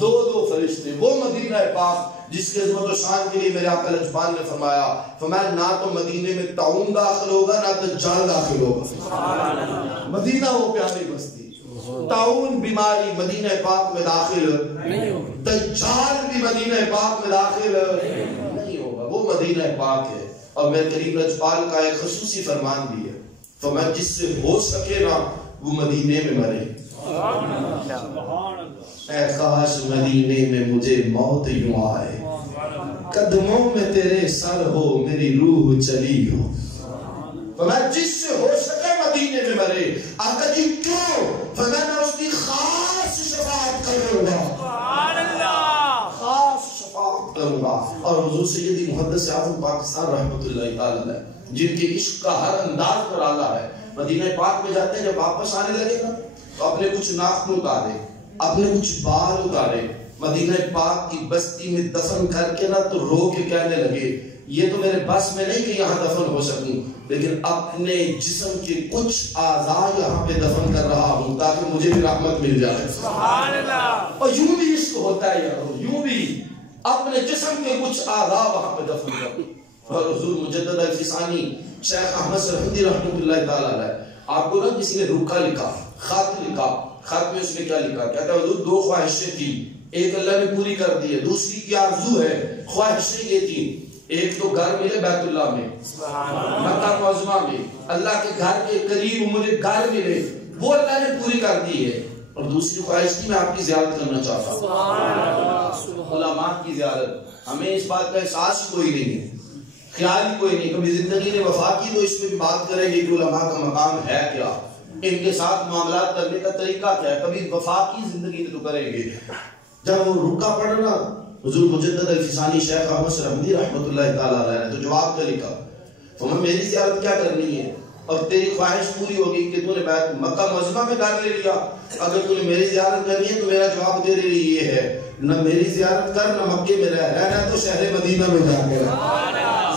2 فرشتے. وہ مدینہ پاک جس کے عظمت و شان کے لیے میرے آقا لجپال نے فرمایا نہ تو مدینے میں طاعون داخل ہوگا نہ دجال داخل ہوگا. مدینہ وہ پیاری بستی، طاعون بیماری مدینہ پاک میں داخل نہیں ہوگی، دجال بھی مدینہ پاک میں داخل نہیں ہوگا. وہ مدینہ پاک ہے. اور میرے کریم لجپال کا ایک خصوصی فرمان بھی ہے، فرمایا جس سے ہو سکے نا وہ مدینے میں مرے. اے کاش مدینے میں مجھے موت یوں آئے، قدموں میں تیرے سر ہو میری روح چلی ہو. فرمایا جس سے ہو سکے مدینے میں مرے. آقا جی کیوں؟ فرمایا میں اس کی خاص شفاعت کروں گا، خاص شفاعت کروں گا. اور حضور سیدی محدث اعظم پاکستان رحمۃ اللہ تعالی علیہ جن کے عشق کا ہر انداز پر آلہ ہے، مدینہ پاک میں جاتے ہیں، جب واپس آنے لگے نا تو اپنے کچھ ناخن اتارے، اپنے کچھ بال اتارے، مدینہ پاک کی بستی میں دفن کر کے نا تو رو کے کہنے لگے یہ تو میرے بس میں نہیں کہ یہاں دفن ہو سکوں، لیکن اپنے جسم کے کچھ اعضاء یہاں پہ دفن کر رہا ہوں تاکہ مجھے بھی رحمت مل جائے. سبحان اللہ. اور یوں بھی عشق ہوتا ہے یار، یوں بھی اپنے جسم کے کچھ اعضاء وہاں پہ دفن کر. اور حضور مجدد الفسانی شیخ احمد سرحدی رحمۃ اللہ تعالی علیہ، آپ کو نا کسی نے رکا لکھا، خط لکھا، خط میں اس نے کیا لکھا؟ کہتا ہے حضور 2 خواہشیں تھی، ایک اللہ نے پوری کر دی ہے، دوسری کی آرزو ہے. خواہشیں یہ تھی، ایک تو گھر ملے بیت اللہ میں، مکہ معظمہ میں، اللہ کے گھر کے قریب مجھے گھر ملے، وہ اللہ نے پوری کر دی ہے. اور دوسری خواہش تھی میں آپ کی زیارت کرنا چاہتا ہوں، علماء کی زیارت. ہمیں اس بات کا احساس کوئی نہیں ہے، خیال ہی کوئی نہیں. کبھی زندگی نے وفا کی تو اس میں بھی بات کریں گے کہ علماء کا مقام ہے کیا، ان کے ساتھ معاملات کرنے کا طریقہ کیا ہے. کبھی وفا کی زندگی تو کریں گے. جب وہ رکا پڑھنا حضور مجدد الفسانی شیخ احمد سرحدی رحمۃ اللہ تعالی علیہ نے تو جواب کیا لکھا، تمہیں میری زیارت کیا کرنی ہے، اور تیری خواہش پوری ہوگی کہ تو نے مکہ معظمہ میں گھر لے لیا، اگر تو نے میری زیارت کرنی ہے تو میرا جواب تیرے لیے یہ ہے نہ میری زیارت کر نہ مکے میں رہنا تو شہر مدینہ میں جا کے رہ.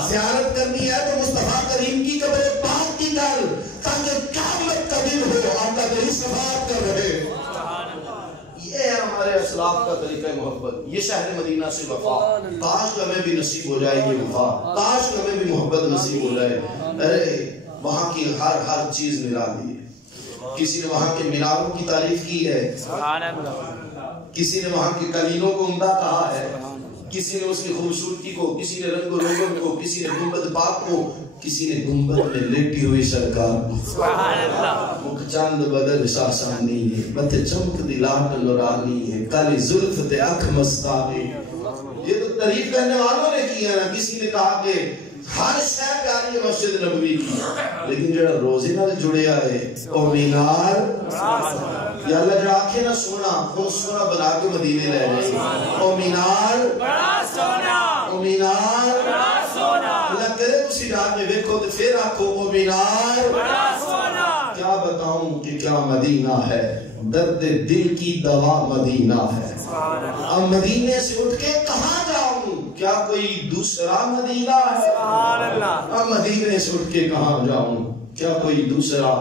زیارت کرنی ہے تو مصطفیٰ کریم کی قبر پاک کی کر تاکہ قیامت کا دن ہو آقا تیری شفاعت کر رہے. یہ ہے ہمارے اسلاف کا طریقہ محبت، یہ شہر مدینہ سے وفا. کاش ہمیں بھی نصیب ہو جائے یہ وفا، کاش ہمیں بھی محبت نصیب ہو جائے. ارے وہاں کی ہر چیز ملا دی ہے. کسی نے وہاں کے میناروں کی تعریف کی ہے، کسی نے وہاں کی قلینوں کو عمدہ کہا ہے، کسی نے اس کی خوبصورتی کو، کسی نے رنگ و روگن کو، کسی نے گنبد پاک کو، کسی نے گنبد میں لیٹی ہوئی سرکار کو. سبحان اللہ. مکھ چاند بدل شاشانی ہے، مت چمک دی لاٹ نورانی ہے، کالی زلف تے اکھ مستانی. یہ تو تعریف کرنے والوں نے کی ہے نا. کسی نے کہا کہ ہر شے پیاری ہے مسجد نبوی کی، لیکن جڑا روزے نال جڑیا ہے او مینار یا اللہ جڑا آکھے نا سونا، وہ سونا بنا کے مدینے لے جائے. او مینار بڑا سونا، او مینار بڑا سونا. اللہ کرے اسی رات میں دیکھو تو پھر آکھو او مینار بڑا سونا. کیا بتاؤں کہ کیا مدینہ ہے، درد دل کی دوا مدینہ ہے. اب مدینے سے اٹھ کے کہاں جاؤں، کیا کوئی دوسرا مدینہ ہے. اب مدینے سے اٹھ کے کہاں جاؤں، کیا کوئی دوسرا.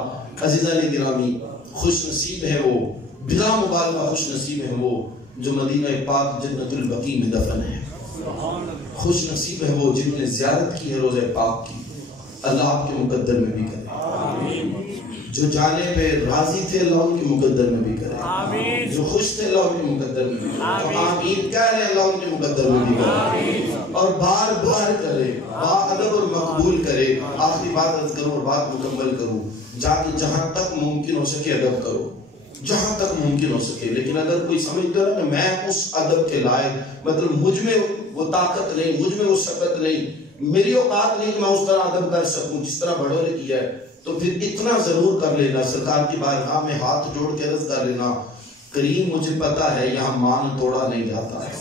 عزیزان گرامی، خوش نصیب ہے وہ، بلا مبالغہ خوش نصیب ہے وہ جو مدینہ پاک جنت البقیع میں دفن ہے. خوش نصیب ہے وہ جنہوں نے زیارت کی ہے روضہ پاک کی. اللہ آپ کے مقدر میں بھی کرے. جو جانے پہ راضی تھے اللہ ان کے مقدر میں بھی کرے. جو خوش تھے اللہ ان کے مقدر میں بھی کرے. جو آمین کہہ رہے اللہ ان کے مقدر میں بھی کرے. اور بار بار کرے، با ادب اور مقبول کرے. آخری بات عرض کروں اور بات مکمل کروں، جہاں تک ممکن ہو سکے ادب کرو، جہاں تک ممکن ہو سکے. لیکن اگر کوئی سمجھتا ہے کہ میں اس ادب کے لائق، مطلب مجھ میں وہ طاقت نہیں، مجھ میں وہ شکت نہیں، میری اوقات نہیں کہ میں اس طرح ادب کر سکوں جس طرح بڑوں نے کیا ہے، تو پھر اتنا ضرور کر لینا، سرکار کی بارگاہ میں ہاتھ جوڑ کے عرض کر لینا، کریم مجھے پتا ہے یہاں مان توڑا نہیں جاتا ہے،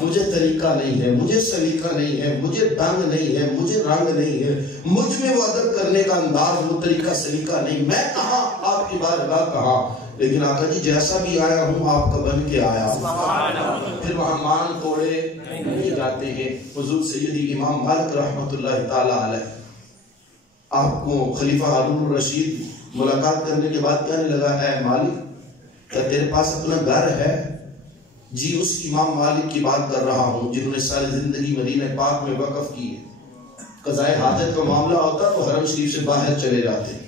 مجھے طریقہ نہیں ہے، مجھے سلیقہ نہیں ہے، مجھے ڈنگ نہیں ہے، مجھے رنگ نہیں ہے، مجھ میں وہ ادب کرنے کا انداز، وہ طریقہ سلیقہ نہیں، میں کہاں آپ کی بارگاہ کہاں، لیکن آقا جی جیسا بھی آیا ہوں آپ کا بن کے آیا ہوں۔ پھر وہاں مان توڑے نہیں جاتے ہیں۔ حضور سیدی امام مالک رحمت اللہ تعالی علیہ آپ کو خلیفہ ہارون الرشید ملاقات کرنے کے بعد کہنے لگا، اے مالک کیا تیرے پاس اپنا گھر ہے؟ جی اس امام مالک کی بات کر رہا ہوں جنہوں نے ساری زندگی مدینہ پاک میں وقف کی ہے۔ قضائے حاجت کا معاملہ ہوتا تو حرم شریف سے باہر چلے جاتے،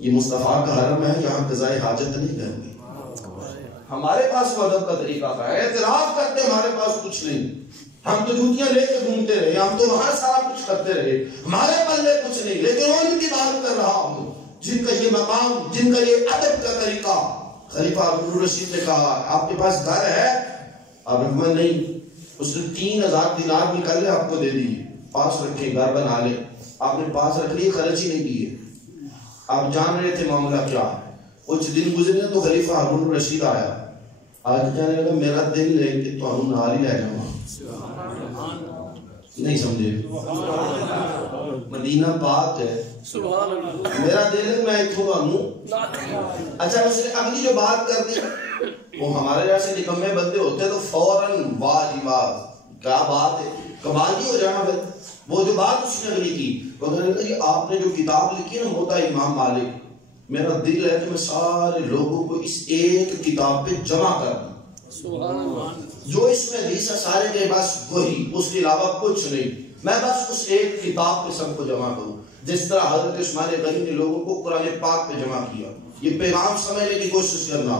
یہ مصطفیٰ کا حرم ہے، یہاں قضائے حاجت نہیں کریں گے۔ ہمارے پاس وہ ادب کا طریقہ تھا، اعتراف کرتے ہمارے پاس کچھ نہیں، ہم تو جوتیاں لے کے گھومتے رہے، ہم تو وہاں سارا کچھ کرتے رہے، ہمارے پلے کچھ نہیں، لیکن ان کی بات کر رہا ہوں جن کا یہ مقام، جن کا یہ ادب کا طریقہ۔ خلیفہ ہارون الرشید نے کہا، آپ کے پاس گھر ہے؟ آپ نے کہا نہیں۔ اس نے 3000 دینار نکال لے آپ کو دے دیے، پاس رکھے، گھر بنا لے۔ آپ نے پاس رکھ لیے، خرچ ہی نہیں کیے، آپ جان رہے تھے معاملہ کیا ہے۔ کچھ دن گزرے تو خلیفہ ہارون الرشید آیا، آج کہنے لگا میرا دل ہے کہ تو ہم نال ہی رہ جاؤں۔ نہیں سمجھے؟ مدینہ پاک ہے، میرا دل ہے میں اتھوں کا ہوں۔ اچھا اس نے اگلی جو بات کر دی، وہ ہمارے جیسے نکمے بندے ہوتے تو فوراً واہ جی واہ کیا بات ہے، کمال ہی ہو جانا۔ پھر وہ جو بات اس نے اگلی کی، وہ کہنے لگا کہ آپ نے جو کتاب لکھی ہے نا موطا امام مالک، میرا دل ہے کہ میں سارے لوگوں کو اس ایک کتاب پہ جمع کر دوں، جو اس میں حدیث ہے سارے کے بس وہی، اس کے علاوہ کچھ نہیں، میں بس اس ایک کتاب پہ سب کو جمع کروں، جس طرح حضرت عثمان غنی نے لوگوں کو قرآن پاک پہ جمع کیا۔ یہ پیغام سمجھنے کی کوشش کرنا،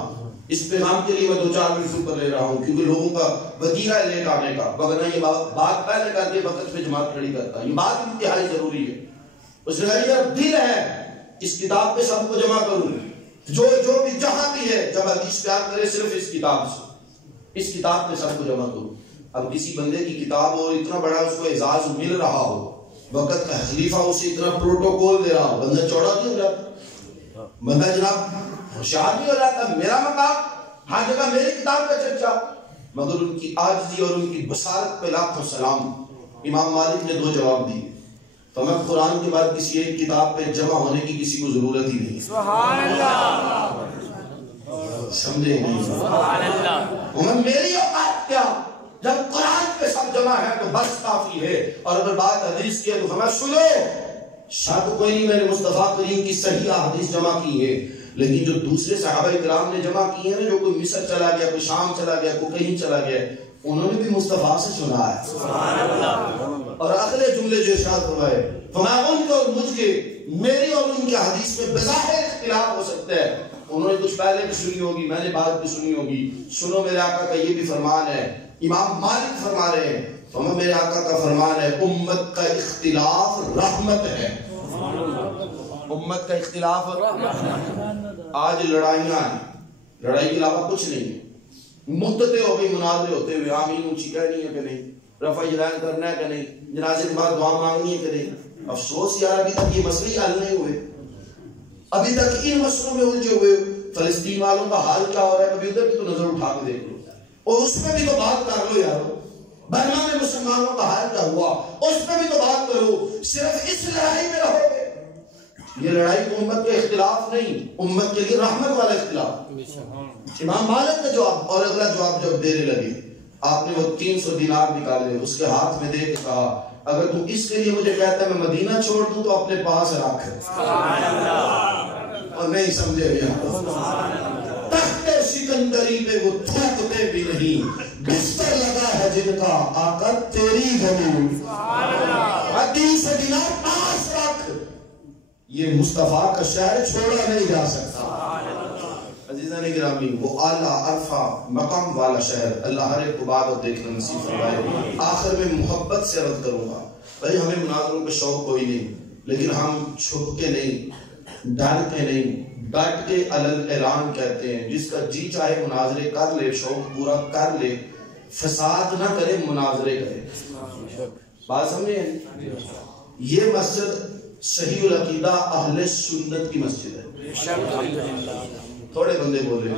اس پیغام کے لیے میں 2-4 منٹ اوپر لے رہا ہوں کیونکہ لوگوں کا وتیرہ ہے لیٹ آنے کا، وگرنہ یہ بات پہلے کر کے وقت پہ جماعت کھڑی کرتا، یہ بات انتہائی ضروری ہے۔ اس نے کہا میرا دل ہے اس کتاب پہ سب کو جمع کروں، جو بھی جہاں بھی ہے، جب حدیث پیار کرے صرف اس کتاب سے، اس کتاب پہ سب کو جمع کروں۔ اب کسی بندے کی کتاب ہو، اتنا بڑا اس کو اعزاز مل رہا ہو، وقت کا خلیفہ اسے اتنا پروٹوکول دے رہا ہو، بندہ چوڑا نہیں ہو جاتا، بندہ جناب ہوشیار نہیں ہو جاتا، میرا مقام ہر جگہ میری کتاب کا چرچا۔ مگر ان کی عاجزی اور ان کی بصارت پہ لاکھوں سلام۔ امام مالک نے 2 جواب دیے، فرمایا قرآن کے بعد کسی ایک کتاب پہ جمع ہونے کی کسی کو ضرورت ہی نہیں۔ سبحان اللہ، سمجھے نہیں؟ سبحان اللہ۔ میری اوقات کیا، جب قرآن پہ سب جمع ہے تو بس کافی ہے، اور اگر بات حدیث کی ہے تو فرمایا سنو، شک کوئی نہیں میں نے مصطفیٰ کریم کی صحیح حدیث جمع کی ہے، لیکن جو دوسرے صحابہ کرام نے جمع کی ہے نا، جو کوئی مصر چلا گیا، کوئی شام چلا گیا، کوئی کہیں چلا گیا، انہوں نے بھی مصطفیٰ سے سنا ہے۔ سبحان اللہ۔ اور اگلے جملے جو ارشاد فرمائے، فرمایا ان کے اور مجھ کے، میری اور ان کے حدیث میں بظاہر اختلاف ہو سکتا ہے، انہوں نے کچھ پہلے بھی سنی ہوگی، میں نے بعد بھی سنی ہوگی، سنو میرے آقا کا یہ بھی فرمان ہے۔ امام مالک فرما رہے ہیں، فرمایا میرے آقا کا فرمان ہے امت کا اختلاف رحمت ہے، امت کا اختلاف رحمت۔ آج لڑائیاں ہیں، لڑائی کے علاوہ کچھ نہیں ہے، مدتیں ہو گئی مناظرے ہوتے ہوئے، آمین اونچی کہنی ہے کہ نہیں، رفع یدین کرنا ہے کہ نہیں، جنازے کے بعد دعا مانگنی ہے کہ نہیں۔ افسوس یار ابھی تک یہ مسئلے حل نہیں ہوئے، ابھی تک ان مسئلوں میں الجھے ہوئے۔ فلسطین والوں کا حال کیا ہو رہا ہے، کبھی ادھر بھی تو نظر اٹھا کے دیکھ لو، اور اس پہ بھی تو بات کر لو یارو۔ برما میں مسلمانوں کا حال کیا ہوا، اس پہ بھی تو بات کرو، صرف اس لڑائی میں رہو گے۔ یہ لڑائی امت کے اختلاف نہیں، امت کے لیے رحمت والا اختلاف۔ امام مالک نے جواب، اور اگلا جواب جب دینے لگے، آپ نے وہ 300 دینار نکالے، اس کے ہاتھ میں دے کے کہا اگر تم اس کے لیے مجھے کہتا ہے میں مدینہ چھوڑ دوں تو اپنے پاس رکھ۔ اور نہیں سمجھے یار، تخت سکندری میں وہ تھوکتے بھی نہیں، بستر لگا ہے جن کا آقا تیری زمین، 300 دینار پاس رکھ۔ یہ مصطفیٰ کا شہر چھوڑا نہیں جا سکتا۔ عزیزان گرامی، وہ اعلیٰ عرفہ مقام والا شہر، اللہ ہر ایک کو بات اور دیکھنا نصیب فرمائے۔ آخر میں محبت سے عرض کروں گا، بھائی ہمیں مناظروں کا شوق کوئی نہیں، لیکن ہم چھپ کے نہیں، ڈر کے نہیں، ڈٹ کے علل اعلان کہتے ہیں، جس کا جی چاہے مناظرے کر لے، شوق پورا کر لے، فساد نہ کرے، مناظرے کرے۔ بات سمجھے؟ یہ مسجد صحیح العقیدہ اہل سنت کی مسجد ہے. تھوڑے بندے بولے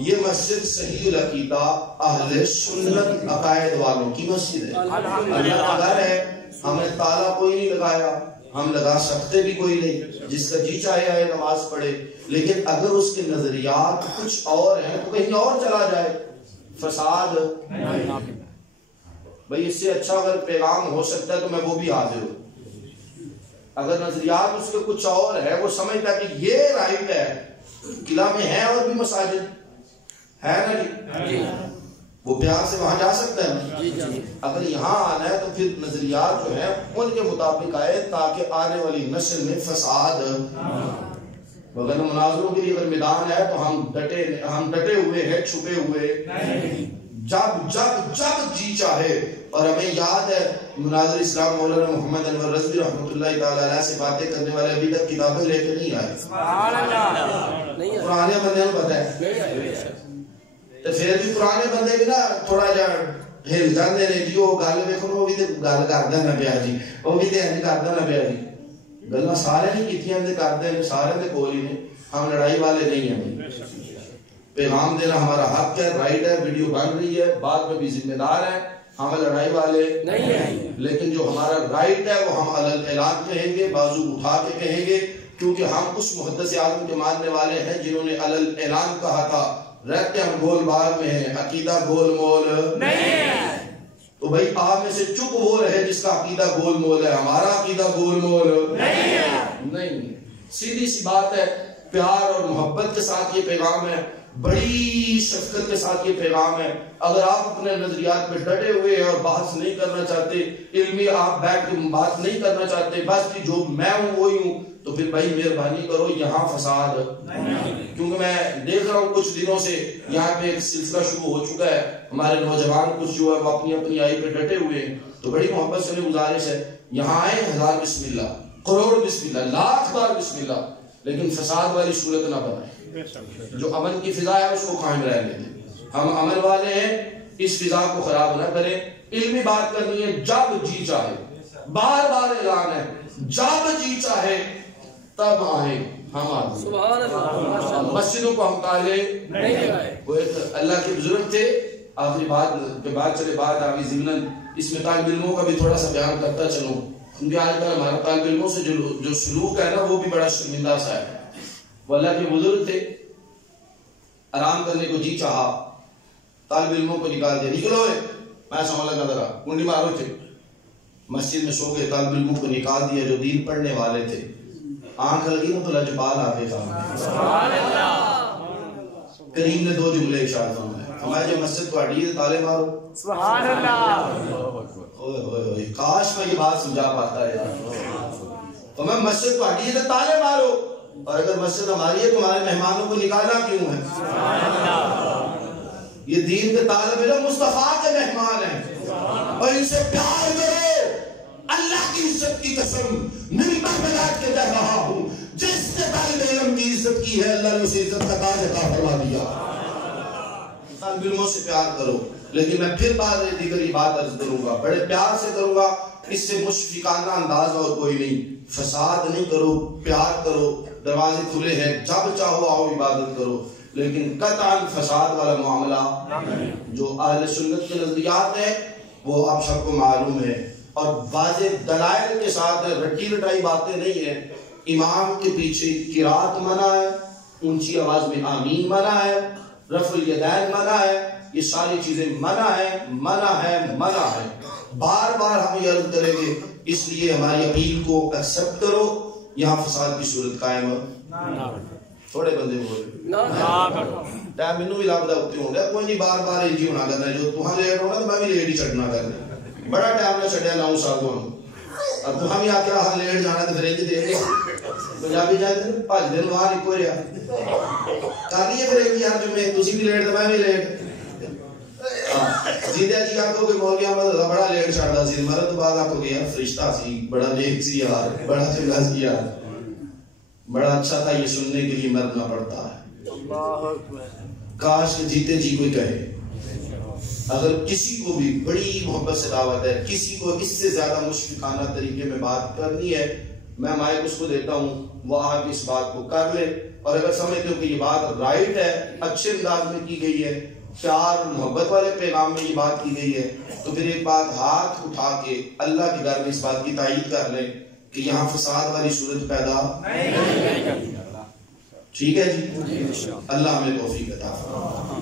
یہ مسجد صحیح العقیدہ اہل سنت عقائد والوں کی مسجد ہے. اللہ کا گھر ہے، ہم نے تالا کوئی نہیں لگایا، ہم لگا سکتے بھی کوئی نہیں، جس کا جی چاہے آئے نماز پڑھے، لیکن اگر اس کے نظریات کچھ اور ہیں تو کہیں اور چلا جائے. فساد بھئی اس سے اچھا اگر پیغام ہو سکتا ہے تو میں وہ بھی حاضر ہوں. اگر نظریات اس کے کچھ اور ہے، وہ سمجھتا کہ یہ رائٹ ہے. قلعہ میں ہے اور بھی مساجد ہے نا جی، وہ پیار سے وہاں جا سکتا ہے. اگر یہاں آنا ہے تو پھر نظریات جو ہیں ان کے مطابق آئے تاکہ آنے والی نسل میں فساد. اگر مناظروں کے لیے اگر میدان ہے تو ہم ڈٹے ہوئے ہیں، چھپے ہوئے. جب جی چاہے. اور ہمیں یاد ہے مناظر اسلام مولانا محمد انور رضوی رحمۃ اللہ تعالی علیہ سے باتیں کرنے والے ابھی تک کتابیں لے کے نہیں آئے. پرانے بندے کو پتہ ہے تو پھر بھی پرانے بندے بھی نا تھوڑا جا ہل جاندے نے جی. وہ گل ویکھو وہ بھی تے گل کردا نہ پیا جی، وہ بھی تے نہیں کردا نہ پیا جی. گلاں سارے نہیں کیتیاں تے کردے نے، سارے دے کول ہی نے. ہم لڑائی والے نہیں ہیں. پیغام دینا ہمارا حق ہے، رائٹ ہے. ویڈیو بن رہی ہے، بعد میں بھی ذمہ دار ہیں. ہم لڑائی والے نہیں ہیں، لیکن جو ہمارا رائٹ ہے وہ ہم اعلان کہیں گے، بازو اٹھا کے کہیں گے، کیونکہ ہم اس محدث اعظم کے ماننے والے ہیں جنہوں نے اعلان کہا تھا. رہتے ہم گول باغ میں ہیں، عقیدہ گول مول نہیں ہے. تو بھائی آپ میں سے چپ وہ رہے جس کا عقیدہ گول مول ہے. ہمارا عقیدہ گول مول نہیں ہے. نہیں، سیدھی سی بات ہے. پیار اور محبت کے ساتھ یہ پیغام ہے، بڑی شفقت کے ساتھ یہ پیغام ہے. اگر آپ اپنے نظریات پہ ڈٹے ہوئے ہیں اور بحث نہیں کرنا چاہتے، علمی آپ بیٹھ کے بات نہیں کرنا چاہتے، بس کہ جو میں ہوں وہی ہوں، تو پھر بھائی مہربانی کرو یہاں فساد. کیونکہ میں دیکھ رہا ہوں کچھ دنوں سے یہاں پہ ایک سلسلہ شروع ہو چکا ہے. ہمارے نوجوان کچھ جو ہے وہ اپنی اپنی آئی پہ ڈٹے ہوئے ہیں. تو بڑی محبت سے گزارش ہے، یہاں آئے 1000 بسم اللہ، کروڑ بسم اللہ، لاکھ بار بسم اللہ، لیکن فساد والی صورت نہ بنائیں. جو امن کی فضا ہے اس کو قائم رہنے دیں. ہم امن والے ہیں، اس فضا کو خراب نہ کریں. علمی بات کرنی ہے جب جی چاہے، بار بار اعلان ہے، جب جی چاہے تب آئیں. ہم آدمی مسجدوں کو ہم تالے نہیں آئے. وہ ایک اللہ کے بزرگ تھے. آخری بات کے بعد چلے بات آگے ضمن اس میں طالب علموں کا بھی تھوڑا سا بیان کرتا چلوں، کیونکہ آج کل ہمارا طالب علموں سے جو سلوک ہے نا وہ بھی بڑا شرمندہ سا ہے. وہ اللہ کے بزرگ تھے، آرام کرنے کو جی چاہا، طالب علموں کو نکال دیا، نکلو میں سمجھ لگا ذرا کنڈی مارو تھے. مسجد میں سو گئے، طالب علموں کو نکال دیا جو دین پڑھنے والے تھے. آنکھ لگی نا تو لجپال آ گئے. کریم نے 2 جملے ارشاد فرمائے، ہمارے جو مسجد تہاڈی ہے تالے مارو. سبحان اللہ. اوئے ہوئے ہوئے، کاش میں یہ بات سمجھا پاتا ہے یار. تو میں مسجد تہاڈی ہے تو تالے مارو، اور اگر مسجد ہماری ہے تو ہمارے مہمانوں کو نکالنا کیوں ہے؟ یہ دین کے طالب علم مصطفیٰ کے مہمان ہیں اور ان سے پیار کرو. اللہ کی عزت کی قسم منبر پہ بیٹھ کے کہہ رہا ہوں، جس نے طالب علم کی عزت کی ہے اللہ نے اسے عزت کا تاج عطا فرما دیا. طالب علموں سے پیار کرو. لیکن میں پھر دیگر یہ بات عرض کروں گا، بڑے پیار سے کروں گا، اس سے مشفقانہ انداز اور کوئی نہیں. فساد نہیں کرو، پیار کرو. دروازے کھلے ہیں، جب چاہو آؤ عبادت کرو، لیکن قطعاً فساد والا معاملہ جو اہل سنت کے نظریات ہیں وہ آپ سب کو معلوم ہے، اور واضح دلائل کے ساتھ رٹی رٹائی باتیں نہیں ہیں. امام کے پیچھے قرات منع ہے، اونچی آواز میں آمین منع ہے، رفع الیدین منع ہے. یہ ساری چیزیں منع ہے، منع ہے، منع ہے. بار بار ہم یہ عرض کریں گے، اس لیے ہماری اپیل کو ایکسپٹ کرو. یہاں فساد کی صورت قائم تھوڑے بندے بولے ٹائم مینوں بھی لگتا ہوتے ہوں گے، کوئی نہیں بار بار ایک ہی ہونا کرنا. جو تہاں لیٹ ہونا تو میں بھی لیٹ ہی چڑھنا کرنا. بڑا ٹائم نہ چڑھیا 9 سال کو اب تہاں بھی آ کے ہاں لیٹ جانا تو پھر ایک دے گے. پنجابی جاتے بھج دن وہاں ایک ہو رہا کر لیے پھر ایک یار جمعے تسی بھی لیٹ تو میں بھی لیٹ. جیدہ جی آپ کو کوئی مولوی احمد بڑا لیٹ چڑھتا سی، مرد تو بعد آپ کو گیا فرشتہ سی، بڑا نیک سی یار، بڑا چنگا سی یار، بڑا اچھا تھا، یہ سننے کے لیے مرنا پڑتا ہے. کاش کہ جیتے جی کوئی کہے اگر کسی کو بھی بڑی محبت سے دعوت ہے، کسی کو اس سے زیادہ مشفقانہ طریقے میں بات کرنی ہے، میں مائک اس کو دیتا ہوں، وہ آپ اس بات کو کر لے، اور اگر سمجھتے ہو کہ یہ بات رائٹ ہے، اچھے انداز میں کی گئی ہے، پیار محبت والے پیغام میں یہ بات کی گئی ہے، تو پھر ایک بات ہاتھ اٹھا کے اللہ کے گھر میں اس بات کی تائید کر لیں کہ یہاں فساد والی صورت پیدا نہیں کرتی۔ ٹھیک ہے جی، اللہ ہمیں توفیق عطا فرمائے۔